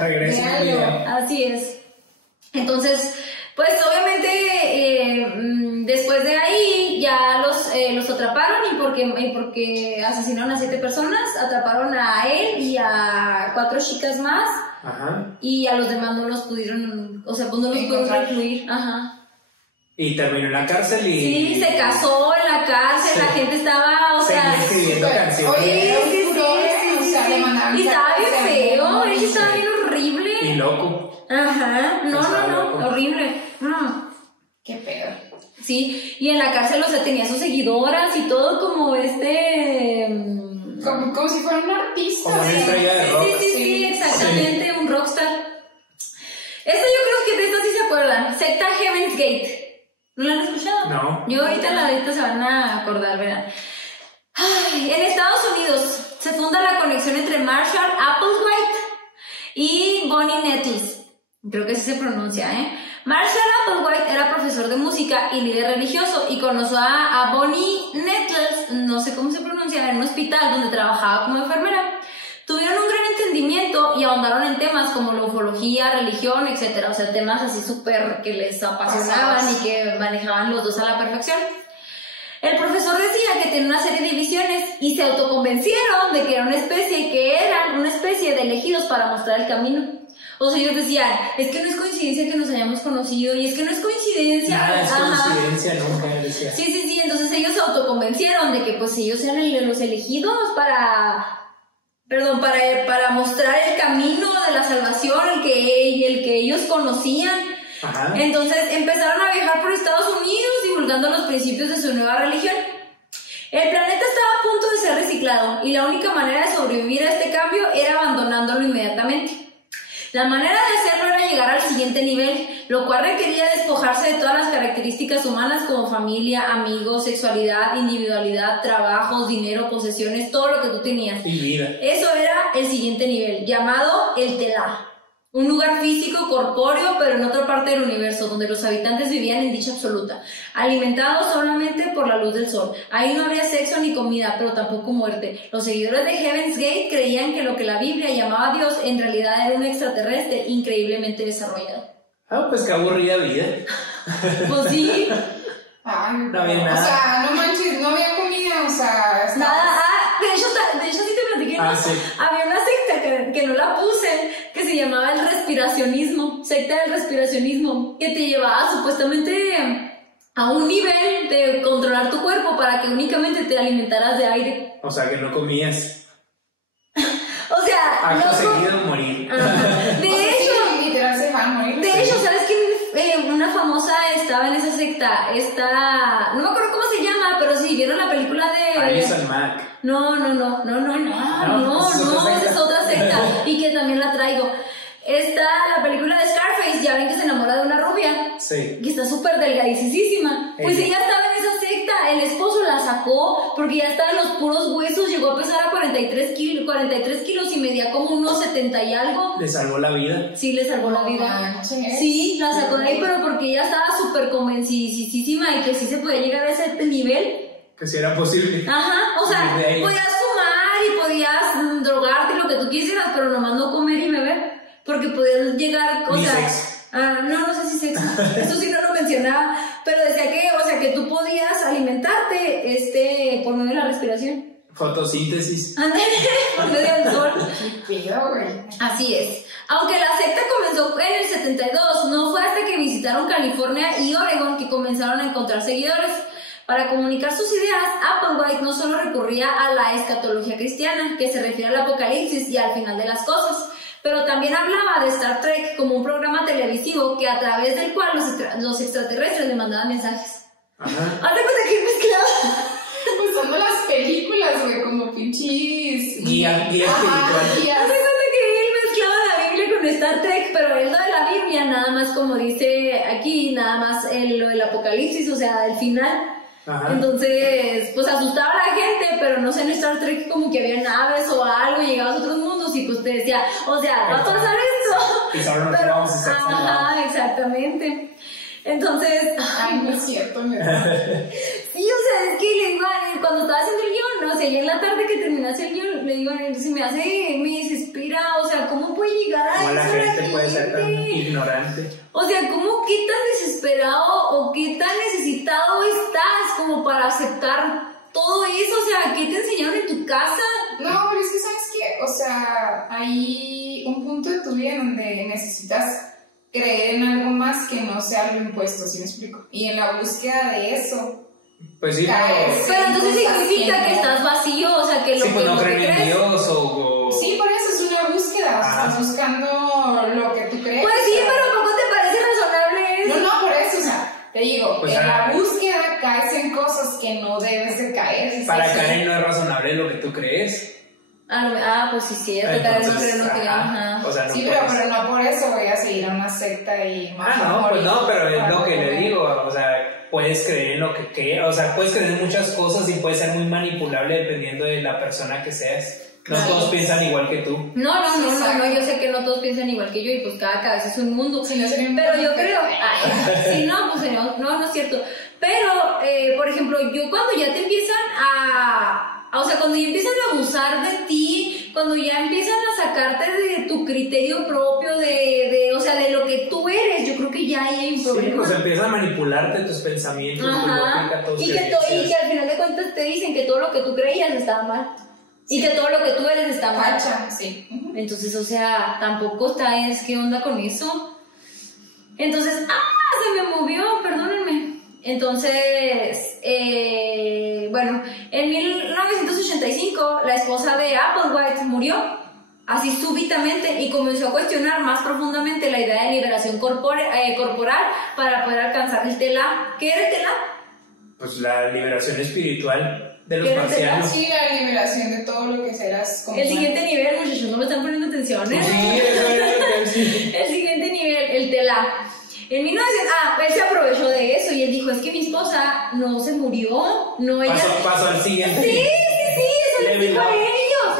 Regresa al video. Así es. Entonces, pues obviamente después de ahí ya los atraparon y porque asesinaron a 7 personas, atraparon a él y a 4 chicas más. Ajá. Y a los demás no los pudieron, o sea, pues no los pudieron recluir. Ajá. Y terminó en la cárcel y... Sí, se casó en la cárcel, Sí. la gente estaba, o sea... Seguía escribiendo canciones. Oye, Sí. o sea, le mandaban Y estaba bien cartas, feo, ¿no? él estaba bien horrible. Y loco. Ajá, Estaba no, loco. horrible. No. Qué pedo. Sí, y en la cárcel, o sea, tenía sus seguidoras y todo como Como si fuera un artista. Como una estrella de rock. Sí, exactamente, un rockstar. Esta yo creo que de esta sí se acuerdan, secta Heaven's Gate. ¿No la han escuchado? No. Yo ahorita se van a acordar, ¿verdad? Ay, en Estados Unidos se funda la conexión entre Marshall Applewhite y Bonnie Nettles. Creo que así se pronuncia, ¿eh? Marshall Applewhite era profesor de música y líder religioso y conoció a Bonnie Nettles, no sé cómo se pronuncia, en un hospital donde trabajaba como enfermera. Tuvieron un gran entendimiento y ahondaron en temas como la ufología, religión, etc. O sea, temas así súper que les apasionaban y que manejaban los dos a la perfección. El profesor decía que tenía una serie de visiones y se autoconvencieron de que eran una especie de elegidos para mostrar el camino. O sea, ellos decían, es que no es coincidencia que nos hayamos conocido y es que no es coincidencia. Nada es coincidencia, nunca decía. Sí, entonces ellos se autoconvencieron de que pues ellos eran los elegidos para mostrar el camino de la salvación, el que ellos conocían. Ajá. Entonces empezaron a viajar por Estados Unidos divulgando los principios de su nueva religión. El planeta estaba a punto de ser reciclado y la única manera de sobrevivir a este cambio era abandonándolo inmediatamente. La manera de hacerlo era llegar al siguiente nivel, lo cual requería despojarse de todas las características humanas como familia, amigos, sexualidad, individualidad, trabajos, dinero, posesiones, todo lo que tú tenías. Y vida. Eso era el siguiente nivel, llamado el Telar. Un lugar físico, corpóreo, pero en otra parte del universo, donde los habitantes vivían en dicha absoluta, alimentados solamente por la luz del sol. Ahí no habría sexo ni comida, pero tampoco muerte. Los seguidores de Heaven's Gate creían que lo que la Biblia llamaba Dios en realidad era un extraterrestre increíblemente desarrollado. Ah, pues qué aburrida vida. Pues sí. Ay, No había nada. O sea, no manches, no había comida, o sea... estaba- Nada, de hecho sí te platiqué, ¿no? Sí. Había una secta que no la puse, que se llamaba el respiracionismo, secta del respiracionismo, que te llevaba supuestamente a un nivel de controlar tu cuerpo para que únicamente te alimentaras de aire. O sea, que no comías. O sea, Acto no seguido morir. Ajá. De hecho, Sí, literal se dejaron morir. de hecho, ¿sabes quién? Una famosa estaba en esa secta, no me acuerdo cómo se llama, pero sí, ¿vieron la película de... Alison Mack. No, esa es otra secta y que también la traigo. Está la película de Scarface, Travis, ya ven que se enamora de una rubia. Sí. Que está súper delgadísima. Pues ella estaba en esa secta. El esposo la sacó porque ya estaba en los puros huesos. Llegó a pesar a 43 kilos y medía como unos 70 y algo. Le salvó la vida. Sí, le salvó la vida. Sí, la sacó de ahí, pero porque ella estaba súper convencidísima y que sí se podía llegar a ese nivel. Que si era posible. Ajá, o sea, podías fumar y podías drogarte, lo que tú quisieras, pero nomás no comer y beber. Porque podías llegar, o sea... Sexo. No sé si sexo. Eso sí no lo mencionaba. Pero decía que, o sea, que tú podías alimentarte por medio de la respiración. Fotosíntesis. Por medio del sol. Güey. Así es. Aunque la secta comenzó en el 72, no fue hasta que visitaron California y Oregon que comenzaron a encontrar seguidores. Para comunicar sus ideas, Applewhite no solo recurría a la escatología cristiana, que se refiere al apocalipsis y al final de las cosas, pero también hablaba de Star Trek como un programa televisivo que a través del cual los extraterrestres le mandaban mensajes. Ajá. Hazte cuenta que mezclaba. Usando las películas, güey, como pinches. Guía espiritual. Hazte cuenta que él mezclaba la Biblia con Star Trek, pero él no de la Biblia, nada más como dice aquí, nada más el apocalipsis, o sea, el final. Ajá. Entonces, pues asustaba a la gente, pero no sé, en Star Trek como que había naves o algo, llegabas a otros mundos y pues te decía, o sea, va a pasar esto. Y ahora nos Pero, vamos a estar ajá, exactamente. Entonces, Ay, no es cierto, mi sí, o sea, es que le digo a él, cuando estaba haciendo el guión, ¿no? O sea, ya en la tarde que terminaste el guión, le digo a él, me desespera, o sea, ¿cómo puede llegar a ¿Cómo la eso gente puede ser tan ignorante? O sea, ¿cómo qué tan desesperado o qué tan necesitado estás como para aceptar todo eso? O sea, ¿qué te enseñaron en tu casa? No, pero es que ¿sabes qué? O sea, hay un punto de tu vida donde necesitas creer en algo más que no sea lo impuesto, ¿sí me explico? Y en la búsqueda de eso, Pues sí, pero entonces significa que estás vacío, o sea, que lo sí, pues que no lo que creen en crees. Dios o... Sí, por eso es una búsqueda, o sea, estás buscando lo que tú crees. Pues sí, o sea, pero ¿cómo te parece razonable eso? No, por eso, o sea, te digo, Pues, en la búsqueda caes en cosas que no debes de caer. ¿Sí? Para Sí. Karen no es razonable lo que tú crees. Pues sí, cierto, cada vez no creo lo que ajá, o sea, no Sí, puedes... pero no por eso voy a seguir a una secta y... no, pues no, pero es lo que le digo, o sea, puedes creer en lo que quieras, o sea, puedes creer en muchas cosas y puedes ser muy manipulable dependiendo de la persona que seas. No todos piensan igual que tú. No, yo sé que no todos piensan igual que yo y pues cada cabeza es un mundo. Sí, no sería un pero yo mundo creo, perfecto. sí, no, pues no es cierto. Pero, por ejemplo, yo cuando ya te empiezan o sea, cuando ya empiezan a abusar de ti, cuando ya empiezan a sacarte de tu criterio propio, o sea, de lo que tú eres, yo creo que ya ahí hay un Sí, problema. pues empiezan a manipularte tus pensamientos, tu lógica, tus y que al final de cuentas te dicen que todo lo que tú creías estaba mal. Y que todo lo que tú eres está mal. Sí. Entonces, o sea, tampoco ¿qué onda con eso? Entonces, se me movió, perdónenme. Entonces, bueno, en 1985 la esposa de Applewhite murió, así súbitamente, y comenzó a cuestionar más profundamente la idea de liberación corporal para poder alcanzar el Telah. ¿Qué era el Telah? Pues la liberación espiritual de los ¿Qué era el marcianos. Sí, la liberación de todo lo que serás como... El siguiente nivel, muchachos, no me están poniendo atención, ¿eh? Sí, eso era, sí. El siguiente nivel, el Telah. En 1900, él se aprovechó de eso y él dijo, es que mi esposa no se murió, no ella... Pasó al siguiente. Sí, eso les Level dijo a up.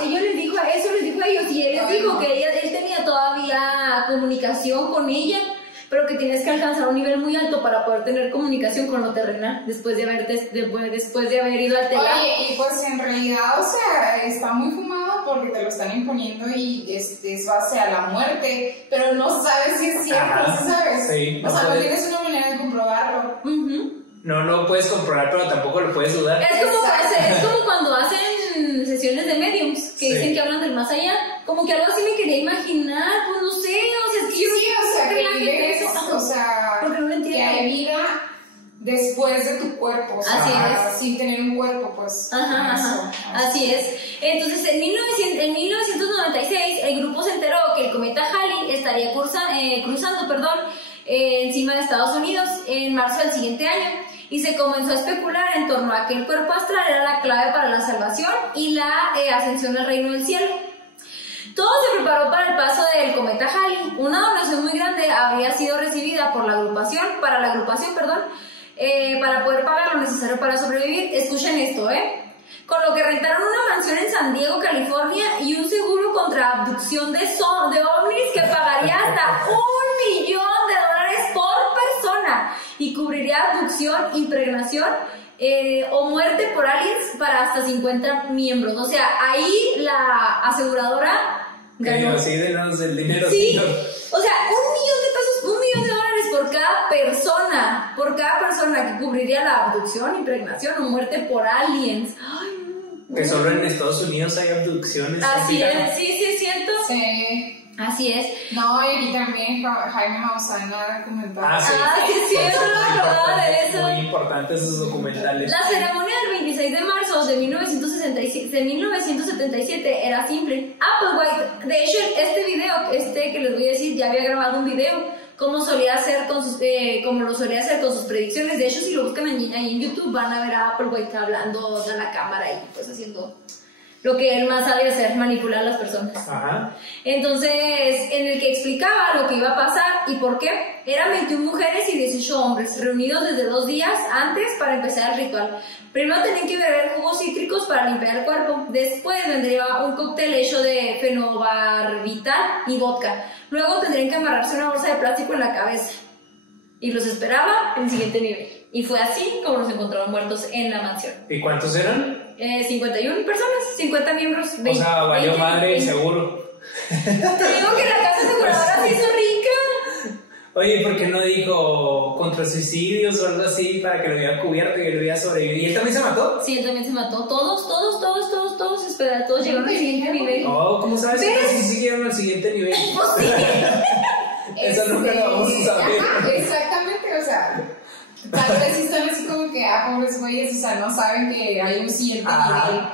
ellos, les dijo a ellos y él les dijo que él tenía todavía comunicación con ella, pero que tienes que alcanzar un nivel muy alto para poder tener comunicación con lo terrenal después de haber ido al Telah. Oye, y pues en realidad, o sea, está muy fumado porque te lo están imponiendo y es base a la muerte, pero no sabes si es cierto, Ajá, ¿sabes? sí, o sea, no puedes. tienes una manera de comprobarlo. No lo puedes comprobar, pero tampoco lo puedes dudar. Es como cuando hacen sesiones de mediums que Sí. dicen que hablan del más allá, como que algo así me quería imaginar, pues no sé, o sea, es que yo Sí, o sea, creo que vives, o sea, porque no lo entiendo. que hay vida después de tu cuerpo, o sea, Así es. sin tener un cuerpo, pues. Ajá, así es. Entonces, en 1996, el grupo se enteró que el cometa Halley estaría cruzando encima de Estados Unidos en marzo del siguiente año, y se comenzó a especular en torno a que el cuerpo astral era la clave para la salvación y la ascensión al reino del cielo. Todo se preparó para el paso del cometa Halley. Una donación muy grande había sido recibida por la agrupación, para poder pagar lo necesario para sobrevivir. Escuchen esto, con lo que rentaron una mansión en San Diego, California, y un seguro contra abducción de ovnis que pagaría hasta $1 millón por persona y cubriría abducción, impregnación o muerte por aliens para hasta 50 miembros. O sea, ahí la aseguradora ganó. Sí, denos el dinero. Sí, o sea, $1 millón por cada persona que cubriría la abducción, impregnación o muerte por aliens. Ay, que solo en Estados Unidos hay abducciones. Así es, sí, es cierto. Sí. Así es. No, y también Jaime Maussan comentaba. Sí, es cierto, no me acordaba de eso. Muy importantes esos documentales. La ceremonia del 26 de marzo de 1977 era simple. Applewhite, de hecho, este video, que les voy a decir, ya había grabado un video como lo solía hacer con sus predicciones. De hecho, si lo buscan ahí en YouTube, van a ver a Applewhite hablando de la cámara y pues haciendo lo que él más sabe hacer, manipular a las personas. Ajá. Entonces, en el que explicaba lo que iba a pasar y por qué. Eran 21 mujeres y 18 hombres, reunidos desde 2 días antes para empezar el ritual. Primero tenían que beber jugos cítricos para limpiar el cuerpo. Después vendría un cóctel hecho de fenobarbital y vodka. Luego tendrían que amarrarse una bolsa de plástico en la cabeza. Y los esperaba el siguiente nivel. Y fue así como los encontraron muertos en la mansión. ¿Y cuántos eran? 51 personas, 50 miembros. 20, o sea, valió 20, madre 20. Seguro. Te digo que la casa aseguradora se hizo rica. Oye, ¿por qué no dijo contra suicidios o algo así para que lo hubiera cubierto y que lo hubiera sobrevivido? ¿Y él también se mató? Sí, él también se mató. Todos, espera, todos llegaron al siguiente nivel. Oh, ¿cómo sabes que sí siguieron al siguiente nivel? Pues sí. Eso nunca lo vamos a saber. Ajá, exactamente, o sea, tal vez sí están así como que, pobres güeyes, o sea, no saben que hay un siguiente nivel.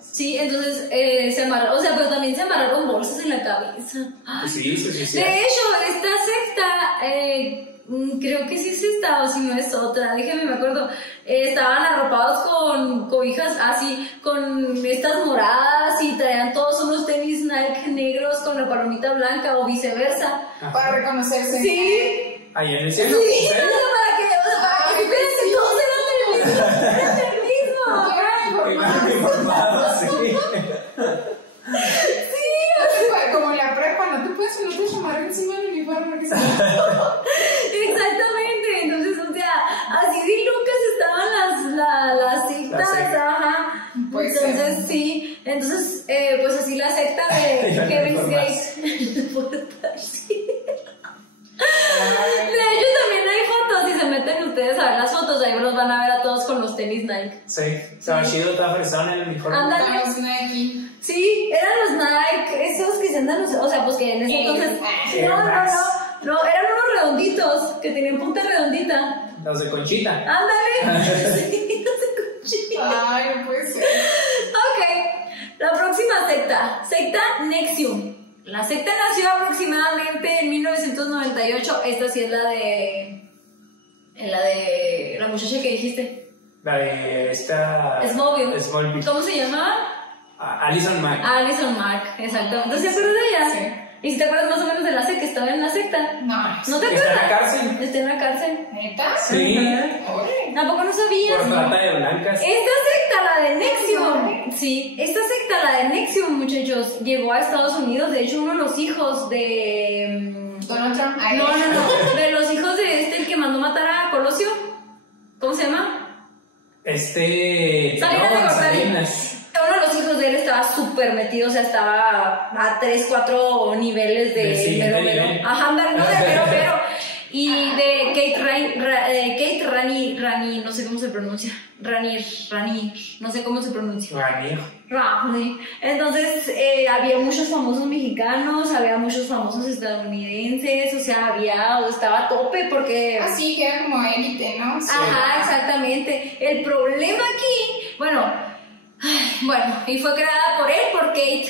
Sí, entonces se amarraron, o sea, pero también se amarraron bolsas en la cabeza. Ay. Sí. De hecho, esta secta, creo que sí es esta o si no es otra, déjenme me acuerdo, estaban arropados con cobijas así, con estas moradas y traían todos unos tenis Nike negros con la palomita blanca o viceversa. Ajá. Para reconocerse. Sí. Ahí en el cielo. Sí, para que supieran que todos eran del mismo. Informado, sí. Sí, como en la prepa, no te puedes llamar encima del uniforme. Exactamente, entonces, o sea, así de locas estaban las sectas, ajá. Pues entonces, sí, entonces, pues así la secta de Heaven's Gate. De hecho, también hay fotos, si se meten ustedes a ver las fotos, ahí los van a ver a todos con los tenis Nike. Sí, estaba chido, estaba fresón en el uniforme. Ándale. Los Nike. Sí, eran los Nike, esos que se andan, o sea, pues que en ese entonces... No, eran unos redonditos, que tenían punta redondita. Los de Conchita. Ándale. Sí, los de Conchita. Ay, no puede ser. Ok, la próxima secta Nexium. La secta nació aproximadamente en 1998. Esta sí es la de la muchacha que dijiste. La de esta... Smallville. ¿Cómo se llamaba? Alison Mack. Alison Mack, exactamente. ¿Te acuerdas de ella? Sí. ¿Y si te acuerdas más o menos de la secta? ¿Estaba en la secta? No te acuerdas? ¿Está en la cárcel? Está en la cárcel. ¿Neta? Sí. Tampoco no sabías. Por trata de blancas. Esta secta, la de Nexium. Sí, esta secta, la de Nexium, muchachos, llegó a Estados Unidos. De hecho, uno de los hijos de... Donald Trump. No. De los hijos de el que mandó matar a Colosio. ¿Cómo se llama? Salinas. Uno de los hijos de él estaba súper metido, o sea, estaba a 3-4 niveles de mero. Ajá, no de mero. Y de Kate Rani, no sé cómo se pronuncia. Rani, no sé cómo se pronuncia. Rani. Entonces, había muchos famosos mexicanos, había muchos famosos estadounidenses, o sea, estaba a tope porque... Así que era como élite, ¿no? Sí. Ajá, exactamente. El problema aquí, bueno, y fue creada por Kate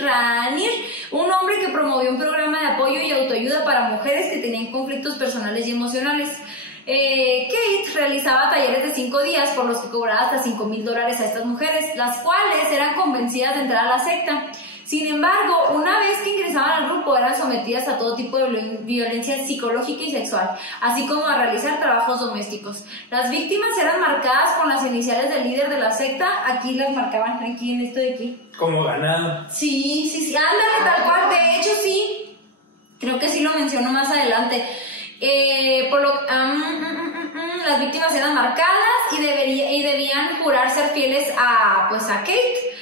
Rani, un hombre que promovió un programa de apoyo y autoayuda para mujeres que tenían conflictos personales y emocionales. Kate realizaba talleres de 5 días por los que cobraba hasta $5,000 a estas mujeres, las cuales eran convencidas de entrar a la secta. Sin embargo, una vez que ingresaban al grupo eran sometidas a todo tipo de violencia psicológica y sexual, así como a realizar trabajos domésticos. Las víctimas eran marcadas con las iniciales del líder de la secta, aquí las marcaban, aquí en esto de aquí. Como ganado. Sí, ándale, tal cual, de hecho sí, creo que sí lo menciono más adelante. Las víctimas eran marcadas y debían jurar ser fieles a Kate,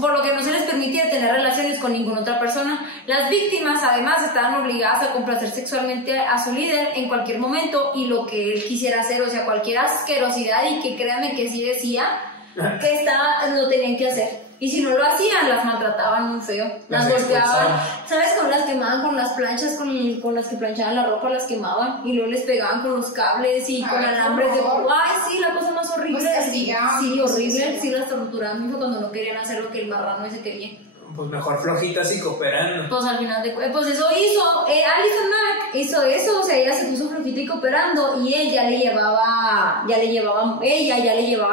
por lo que no se les permitía tener relaciones con ninguna otra persona. Las víctimas además estaban obligadas a complacer sexualmente a su líder en cualquier momento y lo que él quisiera hacer, o sea, cualquier asquerosidad, y que créanme que sí decía que lo tenían que hacer. Y si no lo hacían, las maltrataban muy feo. Las golpeaban, ¿sabes? Con las quemaban con las planchas, con las que planchaban la ropa, las quemaban. Y luego les pegaban con los cables y con alambres de... ¡Ay, sí! La cosa más horrible. Sí, horrible. Sí, las torturaban mucho cuando no querían hacer lo que el marrano ese quería. Pues mejor flojitas y cooperando. Pues al final de cuentas, pues eso hizo. Alison Mack hizo eso, o sea, ella se puso flojita y cooperando, y él ya le llevaba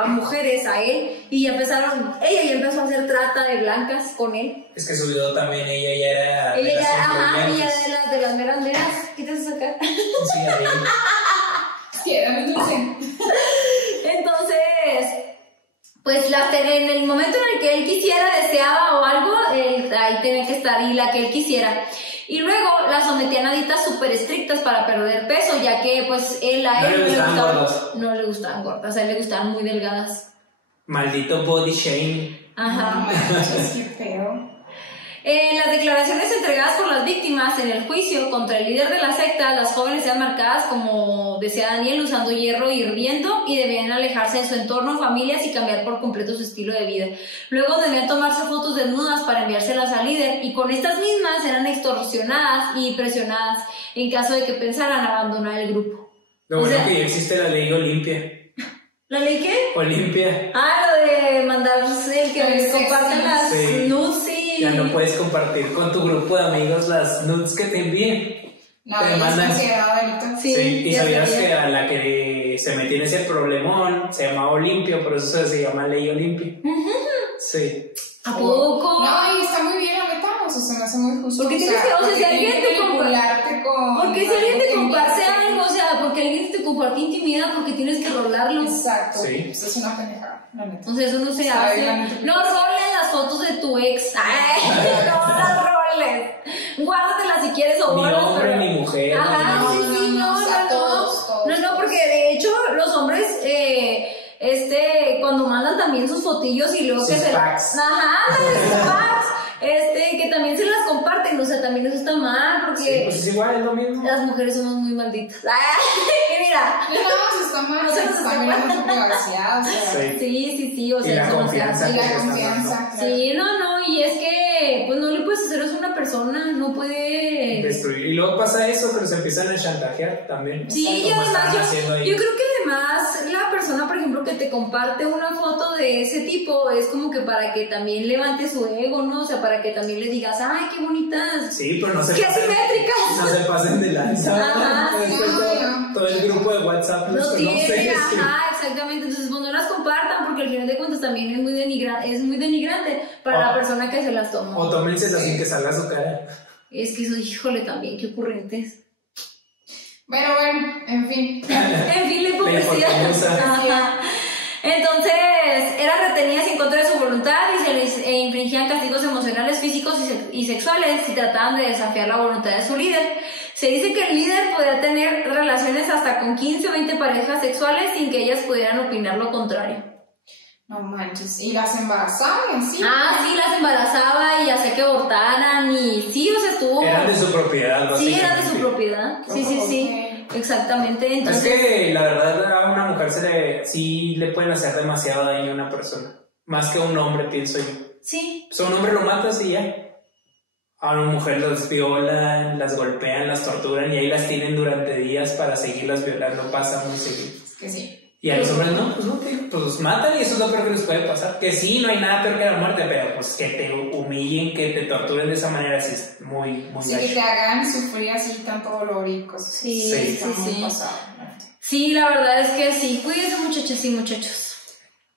mujeres a él, y ella ya empezó a hacer trata de blancas con él. Es que su video también, ella ya era. Ella era de las meras. ¿Qué te haces acá? Sí, ahí. Sí, dame dulce. Entonces, pues en el momento en el que él quisiera, deseaba o algo, ahí tenía que estar, y la que él quisiera. Y luego la sometían a dietas súper estrictas para perder peso, ya que pues no le gustaban gordas, a él le gustaban muy delgadas. Maldito body shame. Ajá. No manches, qué feo. En las declaraciones entregadas por las víctimas en el juicio contra el líder de la secta, las jóvenes eran marcadas, como decía Daniel, usando hierro hirviendo, y debían alejarse de su entorno, familias, y cambiar por completo su estilo de vida. Luego debían tomarse fotos desnudas para enviárselas al líder, y con estas mismas eran extorsionadas y presionadas en caso de que pensaran abandonar el grupo. Lo bueno que ya existe la ley Olimpia. ¿La ley qué? Olimpia. Lo de mandarse el que comparten las nudes. Ya no puedes compartir con tu grupo de amigos las nudes que te envíen. No, te mandan. Sí, y sabías que a la que se metió en ese problemón se llamaba Olimpia, por eso se llama ley Olimpia. Sí. ¿A poco? No, y está muy bien, la neta, o sea, se me hace muy justo. Porque tienes que, o sea, si alguien te comparte, porque si alguien te comparte algo, o sea, porque alguien te comparte intimidad, porque tienes que rolarlo. Exacto. Sí. Eso es una pendejada, la neta. O sea, eso no se hace. No roles las fotos de tu ex. No las roles. Guárdatelas si quieres o ni guárdalas. Ni hombre ni mujer. Ajá, sí, no, porque de hecho los hombres cuando mandan también sus fotillos y luego sus que se packs. sus packs, que también se las comparten, o sea, también eso está mal, porque sí, pues es igual, es lo mismo. las mujeres somos muy malditas. Y mira, no, está mal, o sea, también mucha privacidad, o sea. Sí, o sea, y la confianza. Y la confianza. Sí, no, y es que pues no le puedes hacer eso a una persona, no puede destruir. Y luego pasa eso, pero se empiezan a chantajear también. Sí, y además yo creo que además la persona, por ejemplo, que te comparte una foto de ese tipo es como que para que también levante su ego, ¿no? O sea, para que también le digas, ¡ay, qué bonitas! Sí, pero no se ¡qué asimétricas! No se pasen de lanza. Ajá, todo el grupo de WhatsApp no tiene, sé. ajá, exactamente. Entonces, pues no las compartan, porque al final de cuentas también es muy denigrante para la persona que se las toma. O tómenselas sin que salga su cara. Es que eso, híjole, también, qué ocurrentes. Bueno, en fin. En fin, la hipocresía. Ajá. Entonces, eran retenidas en contra de su voluntad y se les infringían castigos emocionales, físicos y sexuales si trataban de desafiar la voluntad de su líder. Se dice que el líder podía tener relaciones hasta con 15 o 20 parejas sexuales sin que ellas pudieran opinar lo contrario. No manches, ¿y las embarazaban? ¿Sí? Sí, las embarazaba y hacía que abortaran y sí, o sea, estuvo... Eran de su propiedad, básicamente. Sí, eran de su propiedad, sí, exactamente. Entonces... Es que la verdad a una mujer sí le pueden hacer demasiado daño a una persona, más que a un hombre, pienso yo. Sí. O sea, un hombre lo matas y ya. A una mujer las violan, las golpean, las torturan y ahí las tienen durante días para seguirlas violando, pasa muy seguido. Es que sí. Y a los hombres no, pues matan y eso es lo peor que les puede pasar. Que sí, no hay nada peor que la muerte, pero pues que te humillen, que te torturen de esa manera, sí es muy sí, que te hagan sufrir así tanto dolor y cosas. Sí. Sí, la verdad es que sí. Cuídense, muchachas y muchachos.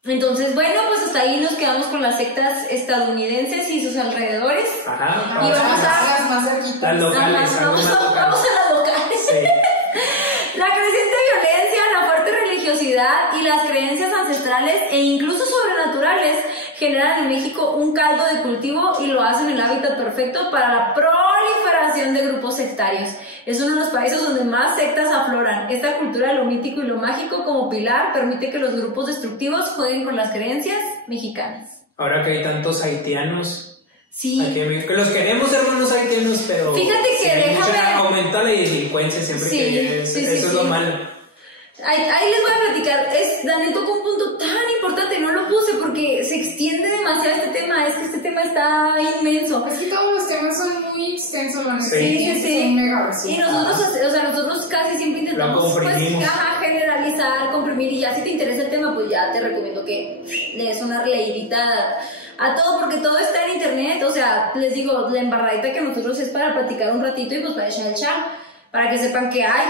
Entonces, bueno, pues hasta ahí nos quedamos con las sectas estadounidenses y sus alrededores. Ajá. Y vamos a... las más cerquitas. Las locales. Ajá, vamos a las locales. Sí. La creciente violencia, la fuerte religiosidad y las creencias ancestrales e incluso sobrenaturales generan en México un caldo de cultivo y lo hacen el hábitat perfecto para la proliferación de grupos sectarios. Es uno de los países donde más sectas afloran. Esta cultura de lo mítico y lo mágico como pilar permite que los grupos destructivos jueguen con las creencias mexicanas. Ahora que hay tantos haitianos. Sí. Que los queremos ser buenos haitianos, pero Fíjate que aumenta la delincuencia siempre Sí, que eso es lo malo. Ahí les voy a platicar. Daniel tocó un punto tan importante, no lo puse porque se extiende demasiado este tema. Es que este tema está inmenso. Es que todos los temas son muy extensos, la Sí. son mega resueltos. Y nosotros casi siempre intentamos pues, generalizar, comprimir, y ya si te interesa el tema, pues ya te recomiendo que le des una leidita a todo, porque todo está en internet. O sea, les digo, la embarradita que nosotros es para platicar un ratito y pues para echar el chat, para que sepan qué hay.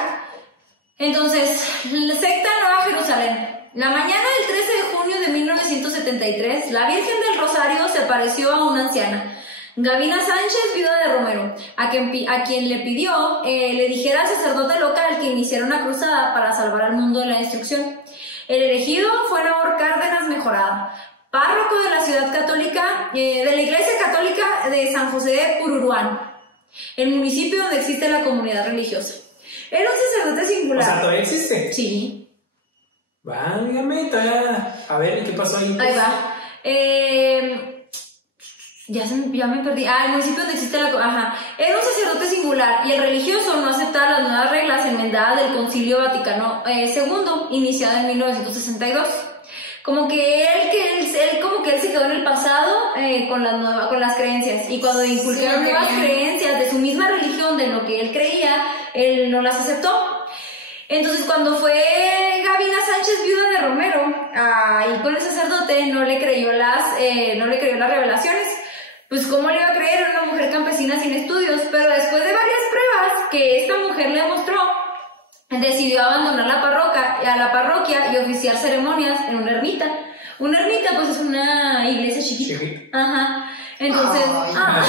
Entonces, la secta Nueva Jerusalén. La mañana del 13 de junio de 1973, la Virgen del Rosario se apareció a una anciana, Gavina Sánchez, viuda de Romero, a quien le pidió le dijera al sacerdote local que iniciara una cruzada para salvar al mundo de la destrucción. El elegido fue Nabor Cárdenas Mejorada, párroco de la ciudad católica, de la Iglesia Católica de San José de Pururuán, el municipio donde existe la comunidad religiosa. Era un sacerdote singular. O sea, ¿todavía existe? Sí. Válgame, todavía... A ver, ¿qué pasó ahí? Ahí va. Ya me perdí. El municipio donde existe la... Ajá. Era un sacerdote singular y el religioso no aceptaba las nuevas reglas enmendadas del Concilio Vaticano II, iniciado en 1962. Como que él se quedó en el pasado con las creencias, y cuando inculcaron nuevas creencias de su misma religión, de lo que él creía, él no las aceptó. Entonces, cuando fue Gavina Sánchez, viuda de Romero, ahí con el sacerdote, no le creyó las revelaciones. Pues cómo le iba a creer a una mujer campesina sin estudios, pero después de varias pruebas que esta mujer le mostró, decidió abandonar la parroquia y oficiar ceremonias en una ermita. Una ermita, pues, es una iglesia chiquita. Ajá. Entonces, una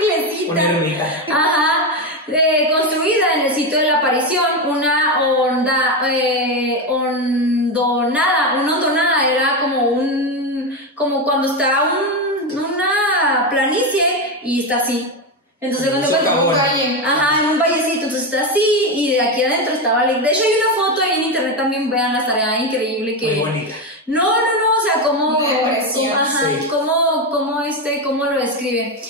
iglesita. Una ermita. Ajá. Construida en el sitio de la aparición, una hondonada era como cuando está una planicie y está así. Entonces cuando en un vallecito, entonces está así, y de aquí adentro estaba la iglesia. De hecho hay una foto ahí en internet también, vean la tarea increíble que... Muy bonita. No, o sea, cómo lo describe.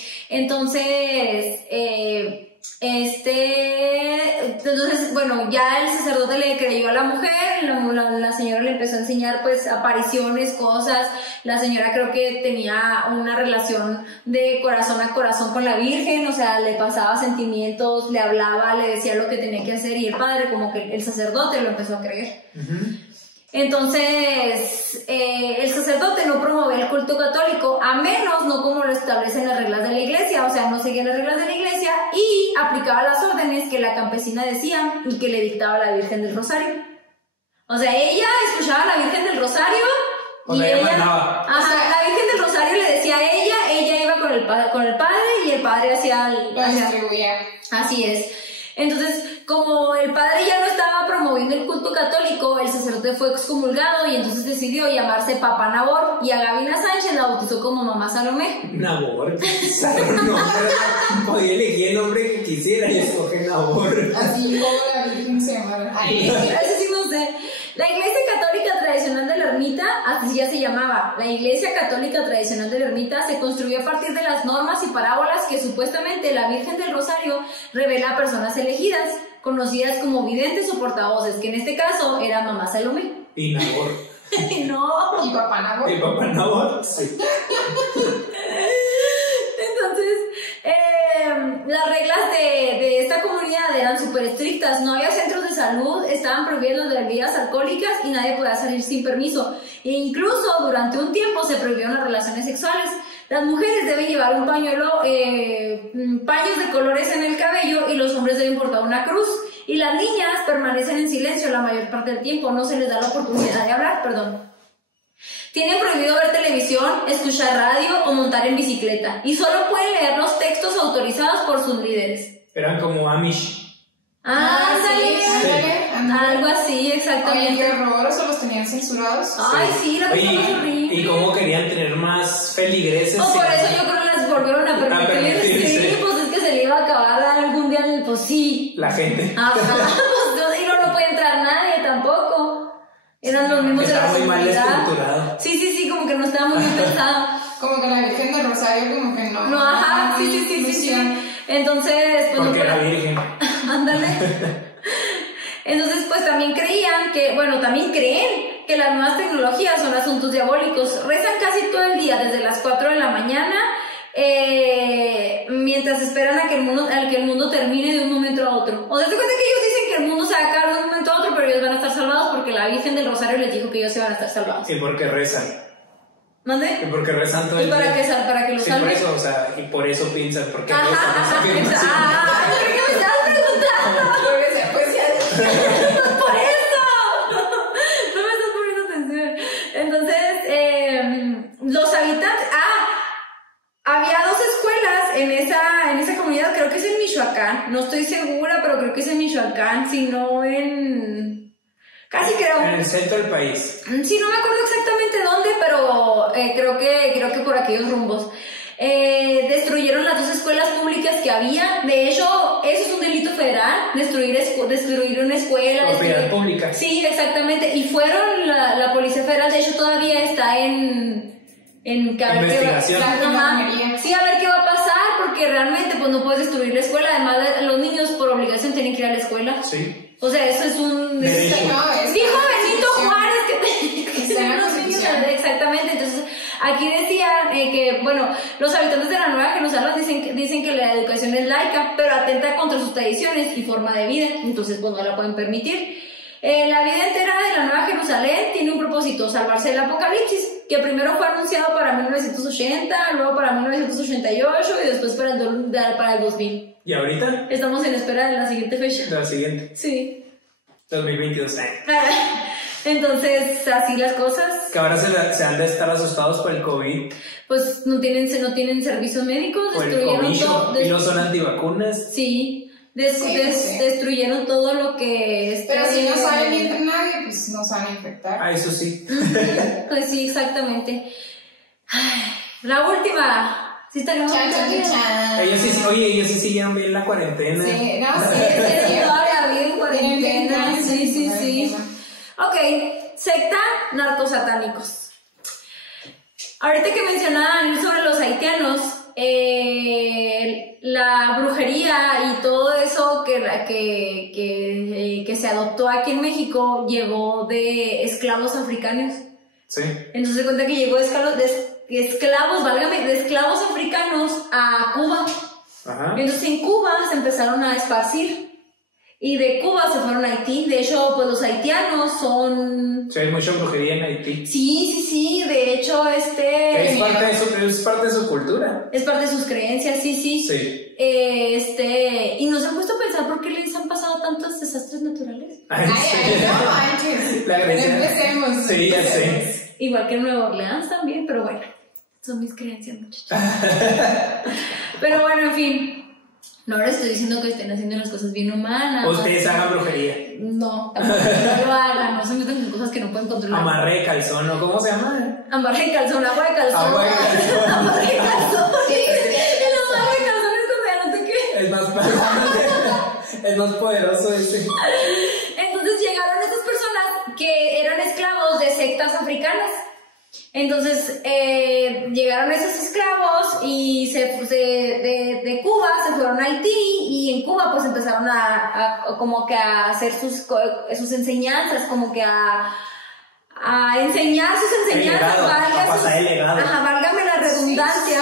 Entonces, bueno, ya el sacerdote le creyó a la mujer, la señora le empezó a enseñar pues apariciones, cosas. La señora creo que tenía una relación de corazón a corazón con la Virgen, o sea, le pasaba sentimientos, le hablaba, le decía lo que tenía que hacer, y el padre, como que el sacerdote, lo empezó a creer. Entonces, el sacerdote no promovía el culto católico, a menos no como lo establecen las reglas de la iglesia, o sea, no seguía las reglas de la iglesia y aplicaba las órdenes que la campesina decía y que le dictaba la Virgen del Rosario. O sea, ella escuchaba a la Virgen del Rosario y ella mandaba. La Virgen del Rosario le decía a ella iba con el padre y el padre hacía distribuía. Así es. Entonces, como el padre ya no estaba promoviendo el culto católico, el sacerdote fue excomulgado y entonces decidió llamarse Papa Nabor, y a Gavina Sánchez la bautizó como Mamá Salomé. Nabor, podía elegir el nombre que quisiera y escoger Nabor. Así como la Virgen se llamaba. Eso sí no sé. La Iglesia Católica Tradicional de la Ermita, así ya se llamaba, la Iglesia Católica Tradicional de la Ermita se construyó a partir de las normas y parábolas que supuestamente la Virgen del Rosario revela a personas elegidas, conocidas como videntes o portavoces, que en este caso era Mamá Salomé. Y Nabor. No. Y Papá Nabor. Y Papá Nabor, sí. Entonces, las reglas de esta comunidad eran súper estrictas. No había centros de salud, estaban prohibidas las bebidas alcohólicas y nadie podía salir sin permiso. E incluso durante un tiempo se prohibieron las relaciones sexuales. Las mujeres deben llevar un pañuelo, paños de colores en el cabello, y los hombres deben portar una cruz. Y las niñas permanecen en silencio la mayor parte del tiempo, no se les da la oportunidad de hablar, perdón. Tienen prohibido ver televisión, escuchar radio o montar en bicicleta. Y solo pueden leer los textos autorizados por sus líderes. Eran como Amish. Algo así, exactamente. Oye, qué horror, ¿eso los tenían censurados? Ay, sí, la cosa es horrible. Y cómo querían tener más feligreses. Por eso yo creo que las volvieron a permitir. Sí, pues es que se le iba a acabar algún día, pues sí. La gente. Ajá, pues y no puede entrar nadie tampoco. Eran los mismos de la seguridad. Estaba muy mal estructurado. Sí, como que no estaba muy bien pensado. Como que la Virgen del Rosario, como que no. No, ajá, sí. Entonces, pues porque era virgen. Ándale. Entonces, pues también creen que las nuevas tecnologías son asuntos diabólicos. Rezan casi todo el día, desde las 4 de la mañana, mientras esperan a que el mundo termine de un momento a otro. O sea, te cuenta que ellos dicen que el mundo se va a acabar de un momento a otro, pero ellos van a estar salvados porque la Virgen del Rosario les dijo que ellos se van a estar salvados. ¿Y por qué rezan? ¿Mande? ¿Y por qué rezan todo el día? Para que lo salven. Por eso, o sea, y por eso piensan, porque rezan. ¿Por qué me estabas preguntando? Pues ya. ¡Por eso! No me estás poniendo atención. Entonces, los habitantes... había 2 escuelas en esa comunidad, creo que es en Michoacán. No estoy segura, pero creo que es en Michoacán, si no en... Casi creo. En el centro del país. Sí, no me acuerdo exactamente dónde, pero creo que por aquellos rumbos. Destruyeron las 2 escuelas públicas que había. De hecho, eso es un delito federal, destruir una escuela. Propiedad pública. Sí, exactamente. Y fueron la Policía Federal, de hecho todavía está en investigación. Sí, a ver qué va a pasar, porque realmente pues no puedes destruir la escuela. Además, los niños por obligación tienen que ir a la escuela. Sí. O sea, eso es un... derecho. Dijo Benito Juárez que tenían los niños. Exactamente. Entonces, aquí decían que, bueno, los habitantes de la Nueva Jerusalén dicen que la educación es laica, pero atenta contra sus tradiciones y forma de vida. Entonces, pues no la pueden permitir. La vida entera de la Nueva Jerusalén tiene un propósito: salvarse del apocalipsis, que primero fue anunciado para 1980, luego para 1988 y después para el 2000. ¿Y ahorita? Estamos en espera de la siguiente fecha. ¿De la siguiente? Sí. 2022. Entonces, así las cosas. Que ahora se han de estar asustados por el COVID. Pues no tienen servicios médicos. Por el COVID. ¿Y no son antivacunas? Sí. Destruyeron todo lo que... Pero si no saben ni entre nadie, pues no saben infectar. Eso sí. Pues sí, exactamente. Ay, la última. Sí, estaríamos ellos sí siguieron bien la cuarentena. Sí, todavía bien cuarentena. Sí. Ok, secta narcosatánicos. Ahorita que mencionaban sobre los haitianos, la brujería y todo eso que se adoptó aquí en México llegó de esclavos africanos. Sí. Entonces se cuenta que llegó de esclavos africanos a Cuba. Ajá. Entonces en Cuba se empezaron a esparcir. Y de Cuba se fueron a Haití. De hecho, pues los haitianos son... Sí, hay mucha brujería en Haití. Sí. De hecho, es parte de su cultura. Es parte de sus creencias, sí. Sí. Y nos han puesto a pensar por qué les han pasado tantos desastres naturales. Ay, no manches. La Grecia. Empecemos. Sí, ya sé. Igual que en Nueva Orleans también, pero bueno. Son mis creencias, muchachos. Pero bueno, en fin. No les estoy diciendo que estén haciendo las cosas bien humanas. Ustedes hagan brujería. No, tampoco no lo hagan, no se metan en cosas que no pueden controlar. Amarre de calzón, ¿no? ¿Cómo se llama? Amarre de calzón, agua de calzón. Agua de calzón. Amarre de calzón. El amarre de calzón es cuando ya no te qué. Es más poderoso ese. Entonces llegaron estas personas que eran esclavos de sectas africanas. Entonces llegaron esos esclavos y de Cuba se fueron a Haití, y en Cuba pues empezaron a como que a hacer sus enseñanzas, como que a enseñar sus enseñanzas, válgame la redundancia.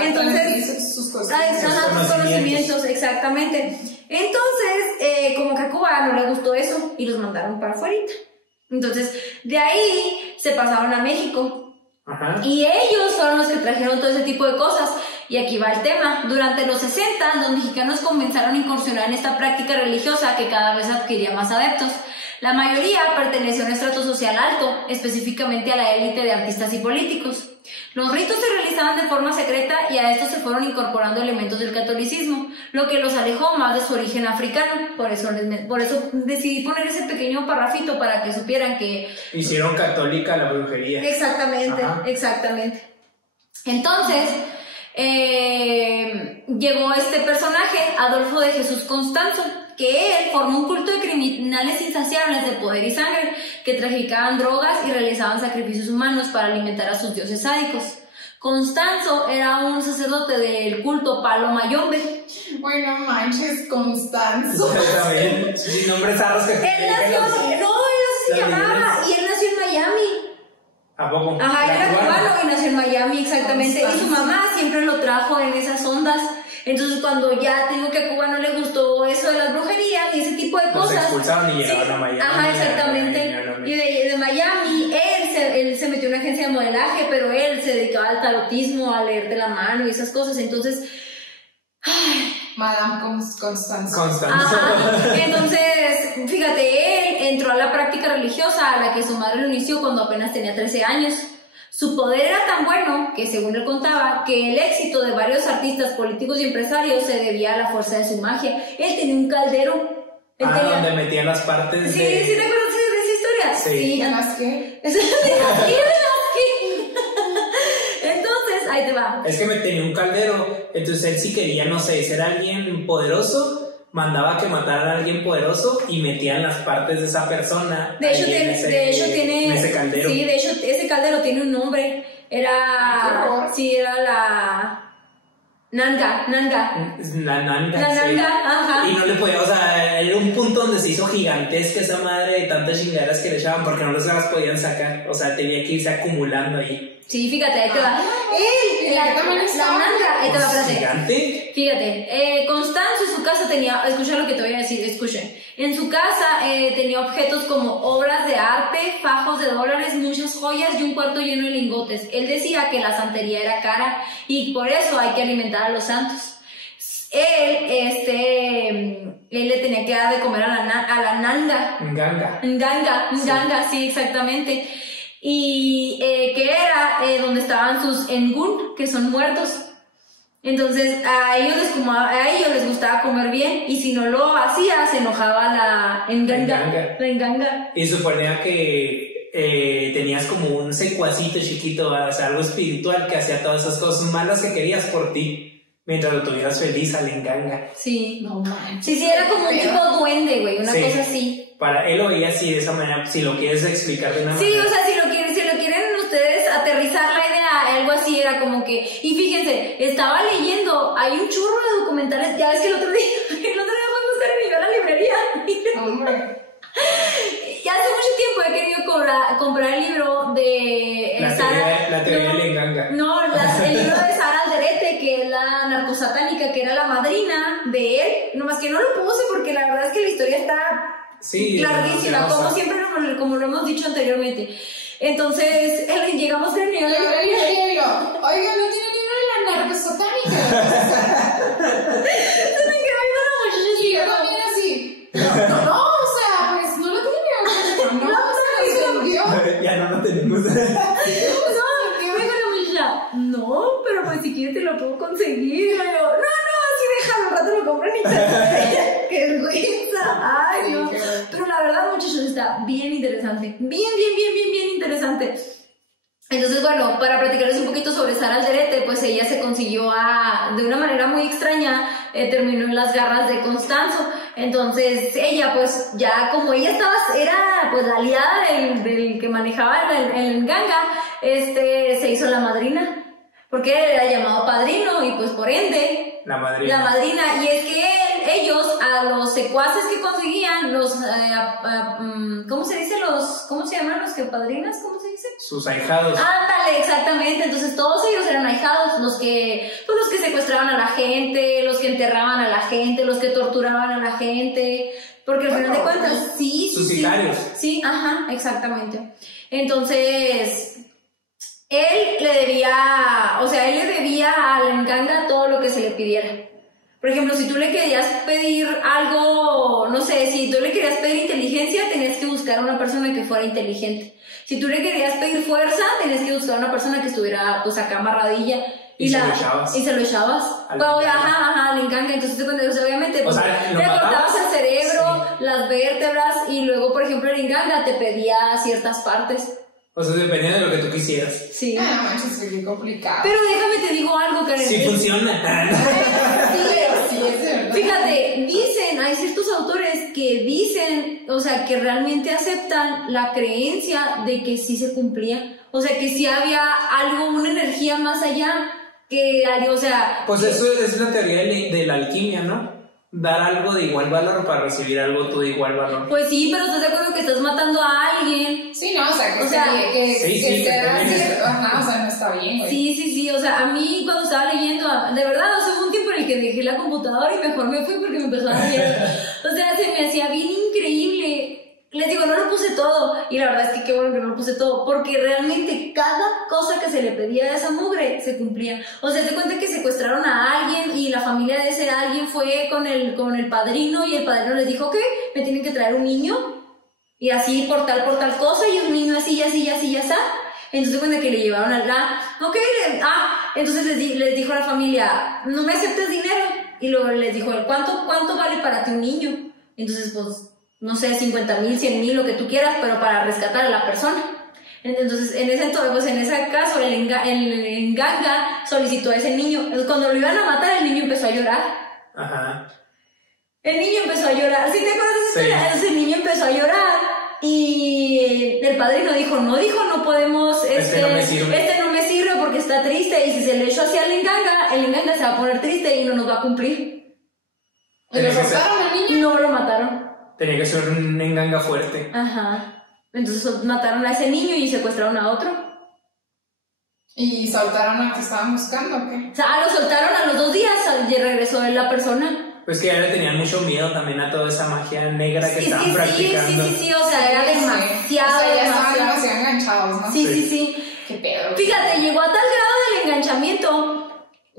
Entonces sus conocimientos, exactamente. Entonces como que a Cuba no le gustó eso y los mandaron para afuera. Entonces, de ahí se pasaron a México. Ajá. Y ellos fueron los que trajeron todo ese tipo de cosas. Y aquí va el tema. Durante los 60, los mexicanos comenzaron a incursionar en esta práctica religiosa que cada vez adquiría más adeptos. La mayoría perteneció a un estrato social alto, específicamente a la élite de artistas y políticos. Los ritos se realizaban de forma secreta y a estos se fueron incorporando elementos del catolicismo, lo que los alejó más de su origen africano. Por eso decidí poner ese pequeño parrafito para que supieran que... Hicieron católica la brujería. Exactamente, ajá, exactamente. Entonces, llegó este personaje, Adolfo de Jesús Constanzo, que él formó un culto de criminales insaciables de poder y sangre que traficaban drogas y realizaban sacrificios humanos para alimentar a sus dioses sádicos. Constanzo era un sacerdote del culto Palo Mayombe. Bueno, manches, Constanzo. También, sin nombres zarros que... Él nació, se llamaba, y él nació en Miami. ¿A poco? Ajá, él era cubano y nació en Miami, exactamente. Constanzo. Y su mamá siempre lo trajo en esas ondas. Entonces, cuando ya te digo que a Cuba no le gustó eso de las brujerías y ese tipo de cosas. Los expulsaron y llegaron a Miami. Ajá, exactamente. Y de Miami, él se metió en una agencia de modelaje, pero él se dedicaba al tarotismo, a leerte la mano y esas cosas. Entonces, Madame Constanzo. Ajá. Entonces, fíjate, él entró a la práctica religiosa a la que su madre lo inició cuando apenas tenía 13 años. Su poder era tan bueno que, según él contaba, que el éxito de varios artistas, políticos y empresarios se debía a la fuerza de su magia. Él tenía un caldero. Donde metían las partes ¿Sí, de... ¿Sí te acuerdas de esa historia? Sí. ¿De las qué? ¿De las qué? Entonces, ahí te va. Es que me tenía un caldero, entonces él sí quería, no sé, ser alguien poderoso, mandaba que mataran a alguien poderoso y metían las partes de esa persona. De hecho, tiene en ese caldero. Sí, de hecho, ese caldero tiene un nombre. Era la Nanga. La Nanga, sí. Ajá. Y no le podía, o sea, era un punto donde se hizo gigantesca esa madre de tantas chingaderas que le echaban porque no las podían sacar. O sea, tenía que irse acumulando ahí. Sí, fíjate, ahí te va. La Nanga, ahí te va, espérate. ¿Gigante? Fíjate, Constanzo en su casa tenía, escucha lo que te voy a decir, escuchen. En su casa tenía objetos como obras de arte, fajos de dólares, muchas joyas y un cuarto lleno de lingotes. Él decía que la santería era cara y por eso hay que alimentar a los santos. Él le tenía que dar de comer a la Nanga. Nganga, sí, exactamente. Y que era donde estaban sus Ngun, que son muertos. Entonces a ellos les gustaba comer bien, y si no lo hacía se enojaba la Nganga. Y suponía que tenías como un secuacito chiquito, o sea, algo espiritual que hacía todas esas cosas malas que querías por ti, mientras lo tuvieras feliz al Nganga. Sí. No manches. Sí, era como un tipo duende, güey, una cosa así. Para él lo veía así, de esa manera, si lo quieres explicar de una manera. Sí, o sea, si lo quieren ustedes aterrizar la idea, algo así era como que... Y fíjense, estaba leyendo, hay un churro de documentales, ya ves que el otro día fue a buscar y me iba a la librería. Hombre. Ya hace mucho tiempo he querido comprar el libro de la teoría de Nganga. No, el libro de Sara Alderete, que es la narcosatánica, que era la madrina de él. Nomás que no lo puse porque la verdad es que la historia está larguísima, como lo hemos dicho anteriormente. Entonces, llegamos a Oiga, ¿no tiene libro de la narcosatánica? Y yo también así. No, o sea, pues no lo tiene. Ya no lo tenemos. No, pero pues si quieres te lo puedo conseguir. No, así déjalo, un rato lo compro en internet. ¡Qué vergüenza! Ay, no. Pero la verdad, muchachos, está bien interesante. Bien interesante. Entonces, bueno, para platicarles un poquito sobre Sara Alderete, pues ella se consiguió de una manera muy extraña, terminó en las garras de Constanzo. Entonces, ella, pues, ya como ella era pues la aliada del que manejaba el Nganga, se hizo la madrina. Porque él era llamado padrino y pues por ende la madrina. Y es que ellos a los secuaces que conseguían, ¿cómo se dice? ¿Cómo se llaman los que padrinas? ¿Cómo se dice? Sus ahijados. Ándale, exactamente. Entonces todos ellos eran ahijados, los que secuestraban a la gente, los que enterraban a la gente, los que torturaban a la gente. Porque al final de cuentas, sí. Sus sicarios. Sí, ajá, exactamente. Entonces... Él le debía al Nganga todo lo que se le pidiera. Por ejemplo, si tú le querías pedir algo, no sé, si tú le querías pedir inteligencia, tenías que buscar a una persona que fuera inteligente. Si tú le querías pedir fuerza, tenías que buscar a una persona que estuviera, pues, acá amarradilla. Y se lo echabas. Y se lo echabas. Ajá, le encanta. Entonces, obviamente, pues, te cortabas el cerebro, las vértebras, y luego, por ejemplo, el inganga te pedía ciertas partes. O sea, dependía de lo que tú quisieras. Sí. No manches, es bien complicado. Pero déjame te digo algo, Karen. Sí funciona. Sí, es verdad. Fíjate, hay ciertos autores que dicen, o sea, que realmente aceptan la creencia de que sí se cumplía. O sea, que sí había algo, una energía más allá, o sea... Pues eso es la teoría de la alquimia, ¿no? Dar algo de igual valor para recibir algo tú de igual valor. Pues sí, pero ¿estás de acuerdo que estás matando a alguien? Sí, no, o sea, que ajá, o sea, no está bien, güey. Sí, o sea, a mí cuando estaba leyendo, de verdad, o sea, hubo un tiempo en el que dejé la computadora y mejor me fui porque me empezó a dar miedo. O sea, se me hacía bien increíble. Les digo, no lo puse todo, y la verdad es que qué bueno que no lo puse todo, porque realmente cada cosa que se le pedía a esa mugre se cumplía. O sea, te cuenta que secuestraron a alguien y la familia de ese alguien fue con el padrino, y el padrino les dijo que me tienen que traer un niño, y así por tal cosa, y un niño así, está. Entonces cuenta que le llevaron entonces les dijo a la familia, no me aceptes dinero, y luego les dijo, ¿cuánto vale para ti un niño? Entonces, pues, no sé, 50,000, 100,000, lo que tú quieras, pero para rescatar a la persona. Entonces, en ese caso, el enganga solicitó a ese niño. Entonces, cuando lo iban a matar, el niño empezó a llorar. Ajá. El niño empezó a llorar. ¿Sí te acuerdas de esa historia? Sí. Entonces, el niño empezó a llorar y el padrino dijo, no podemos, Este no me sirve porque está triste, y si se le echó hacia el enganga se va a poner triste y no nos va a cumplir. ¿Y lo soltaron al niño? No lo mataron. Tenía que ser un enganga fuerte. Ajá. Entonces mataron a ese niño y secuestraron a otro. ¿Y soltaron al que estaban buscando o qué? O sea, lo soltaron a los 2 días y regresó la persona. Pues que ya le tenían mucho miedo también a toda esa magia negra que estaban practicando. Sí, o sea, era demasiado. O sea, ya estaban demasiado enganchados, ¿no? Sí. Qué pedo. Fíjate, llegó a tal grado del enganchamiento.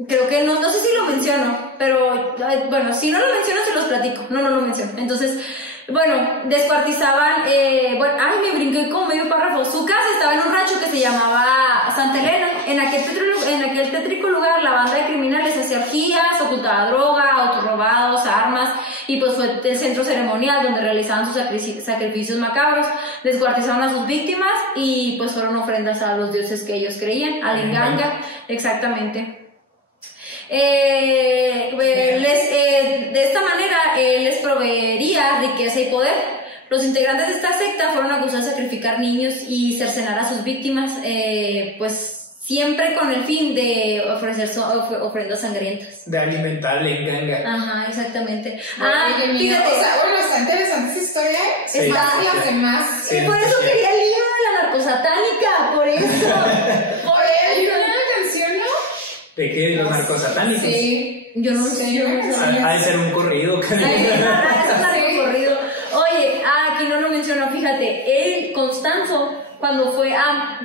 Creo que no sé si lo menciono, pero bueno, si no lo menciono se los platico. No lo menciono. Entonces, bueno, descuartizaban, me brinqué como medio párrafo. Su casa estaba en un rancho que se llamaba Santa Elena. En aquel tétrico lugar, la banda de criminales hacía orgías, ocultaba droga, autos robados, armas, y pues fue el centro ceremonial donde realizaban sus sacrificios macabros. Descuartizaban a sus víctimas y pues fueron ofrendas a los dioses que ellos creían, al enganga, exactamente. De esta manera les proveería riqueza y poder. Los integrantes de esta secta fueron acusados de sacrificar niños y cercenar a sus víctimas, pues siempre con el fin de ofrecer ofrendas sangrientas. De alimentar al enganga. Ajá, exactamente. Fíjate. O sea, bueno, está interesante esa historia. Sí. Está las demás. Sí, por eso quería el libro de la narcosatánica, por eso. Hay una canción, ¿no? ¿De qué? ¿De los narcosatánicos? Sí. Yo no sé. Ha de ser un corrido. Es un corrido. Oye, aquí no lo menciono, fíjate, Constanzo, cuando fue,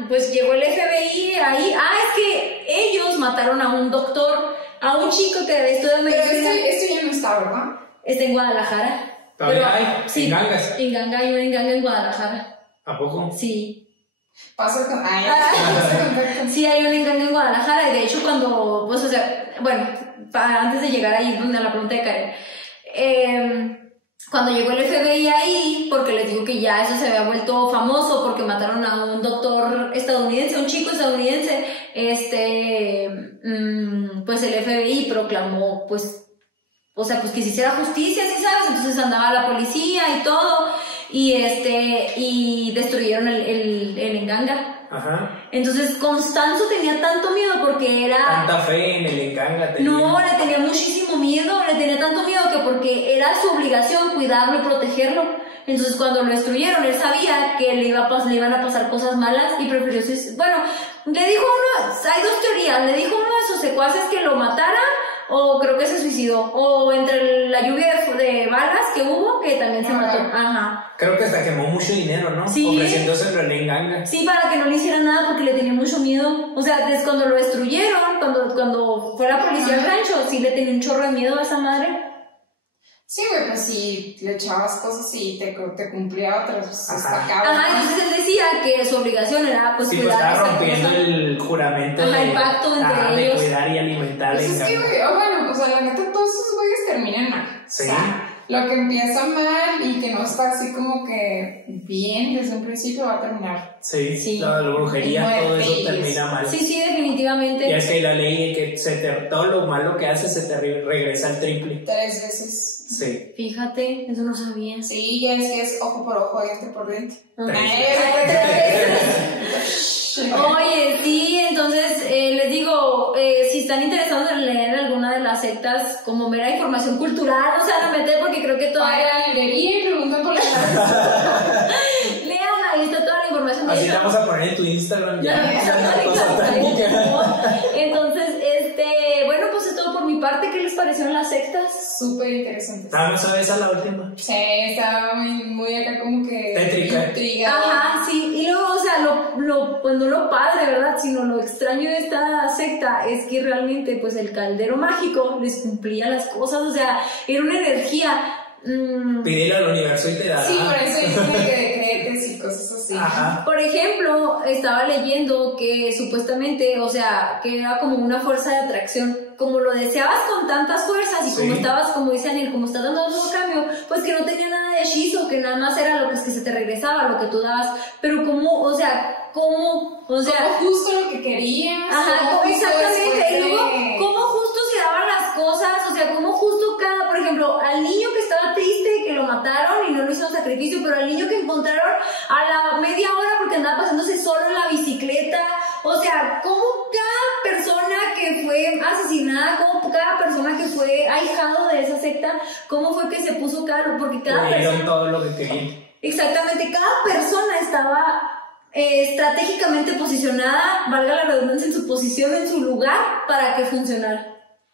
pues llegó el FBI ahí, es que ellos mataron a un doctor, a un chico que había estudiado Pero medicina. esto ya no está, ¿verdad? Está en Guadalajara. ¿Todavía hay? Sí, ¿Engangas? hay un enganga en Guadalajara. ¿A poco? Sí. Paso con... Sí, hay un enganga en Guadalajara, y de hecho cuando, pues, o sea, bueno, antes de llegar ahí donde a la pregunta de Karen, cuando llegó el FBI ahí, porque les digo que ya eso se había vuelto famoso porque mataron a un doctor estadounidense, un chico estadounidense, pues el FBI proclamó, pues, o sea, pues que se hiciera justicia, ¿sí sabes? Entonces andaba la policía y todo, y destruyeron el enganga. Ajá. Entonces Constanzo tenía tanto miedo porque era... Tanta fe en el enganga tenía. No, le tenía muchísimo miedo, le tenía tanto miedo que porque era su obligación cuidarlo y protegerlo. Entonces cuando lo destruyeron, él sabía que le iban a pasar cosas malas y prefirió... Bueno, le dijo hay 2 teorías, le dijo a uno de sus secuaces que lo matara, o creo que se suicidó, o entre la lluvia de balas que hubo, que también se mató. Ajá. Creo que hasta quemó mucho dinero, ¿no? Sí. Ofreciéndose en Relenganga. Sí, para que no le hicieran nada porque le tenía mucho miedo. O sea, desde cuando lo destruyeron, cuando fue la policía al rancho, sí le tenía un chorro de miedo a esa madre. Sí, güey, pues si le echabas cosas y te cumplía otras, pues está cabrón. Ajá, entonces él decía que su obligación era pues sí, pues cuidar estaba esa rompiendo cosa. el juramento el pacto entre de ellos. cuidar y alimentar. Pues es que, güey, bueno, o sea, la neta, todos esos güeyes terminan mal. Sí. O sea, lo que empieza mal y que no está así como que bien desde un principio va a terminar. Sí. La brujería, todo eso termina mal. Sí, definitivamente. Y es que hay la ley que todo lo malo que hace se te regresa al triple. 3 veces. Sí. Fíjate, eso no sabía. Sí, ya es que es ojo por ojo, diente por diente. Oye, sí, entonces les digo, si están interesados en leer alguna de las sectas como mera información cultural, no se van a meter porque creo que todavía librería y preguntan por la lean, ahí está toda la información de Así eso. la vamos a poner en tu Instagram ya. Entonces, bueno, pues es todo por mi parte. ¿Qué les parecieron las sectas? Súper interesantes. Vamos a ver esa la última. Sí, estaba muy acá como que tétrica. Intrigada. Ajá, sí. Y luego, o sea, pues no lo padre, ¿verdad? Sino lo extraño de esta secta es que realmente, pues el caldero mágico les cumplía las cosas. O sea, era una energía. Pídele al universo y te dará. Sí, por eso dicen que crees y cosas así. Ajá. Por ejemplo, estaba leyendo que supuestamente, o sea, que era como una fuerza de atracción. Como lo deseabas con tantas fuerzas y como estabas, como dice Daniel, como estás dando todo cambio, pues que no tenía nada de hechizo, que nada más era lo que se te regresaba, lo que tú dabas. Pero como, o sea, como justo lo que querías. Ajá, como exactamente. Y luego, cómo justo se daban las cosas, o sea, cómo justo por ejemplo, al niño que estaba triste, que lo mataron y no lo hicieron sacrificio, pero al niño que encontraron a la media hora porque andaba pasándose solo en la bicicleta, o sea, cómo cada persona que fue asesinada, cómo cada persona que fue ahijado de esa secta, cómo fue que se puso caro, porque cada persona... todo lo que querían. Exactamente, cada persona estaba estratégicamente posicionada, valga la redundancia, en su posición, en su lugar, para que funcionara.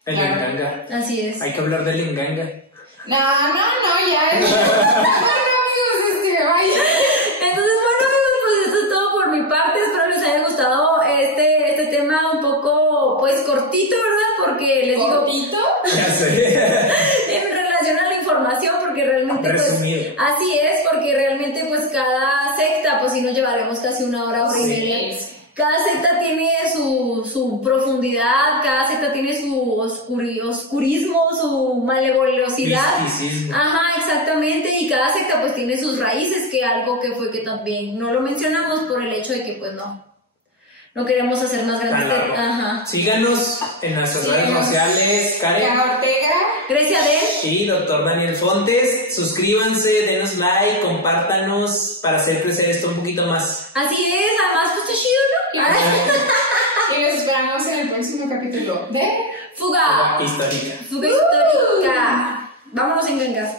El Linganga. Así es. Hay que hablar del Linganga. No, ya. Bueno, amigos, vaya. Entonces, bueno, amigos, pues esto es todo por mi parte. Espero les haya gustado este tema un poco, pues, cortito, ¿verdad? Porque les digo... ¿Cortito? Ya sé. En relación a la información, porque realmente, pues... Resumido. Así es, porque realmente, pues, cada secta, pues, sí nos llevaremos casi una hora y media. Cada secta tiene su profundidad, cada secta tiene su oscurismo, su malevoleosidad. Misticismo. Ajá, exactamente, y cada secta pues tiene sus raíces, que algo que fue que también no lo mencionamos por el hecho de que pues no queremos hacer más grandes. Ajá. Síganos en nuestras redes sociales, Karen Ortega, Grecia Den y Dr. Daniel Fontes. Suscríbanse, denos like, compártanos para hacer crecer esto un poquito más. Así es, además pues está chido, ¿no? Y nos esperamos en el próximo capítulo de Fuga Histórica. histórica. Vámonos en gangas.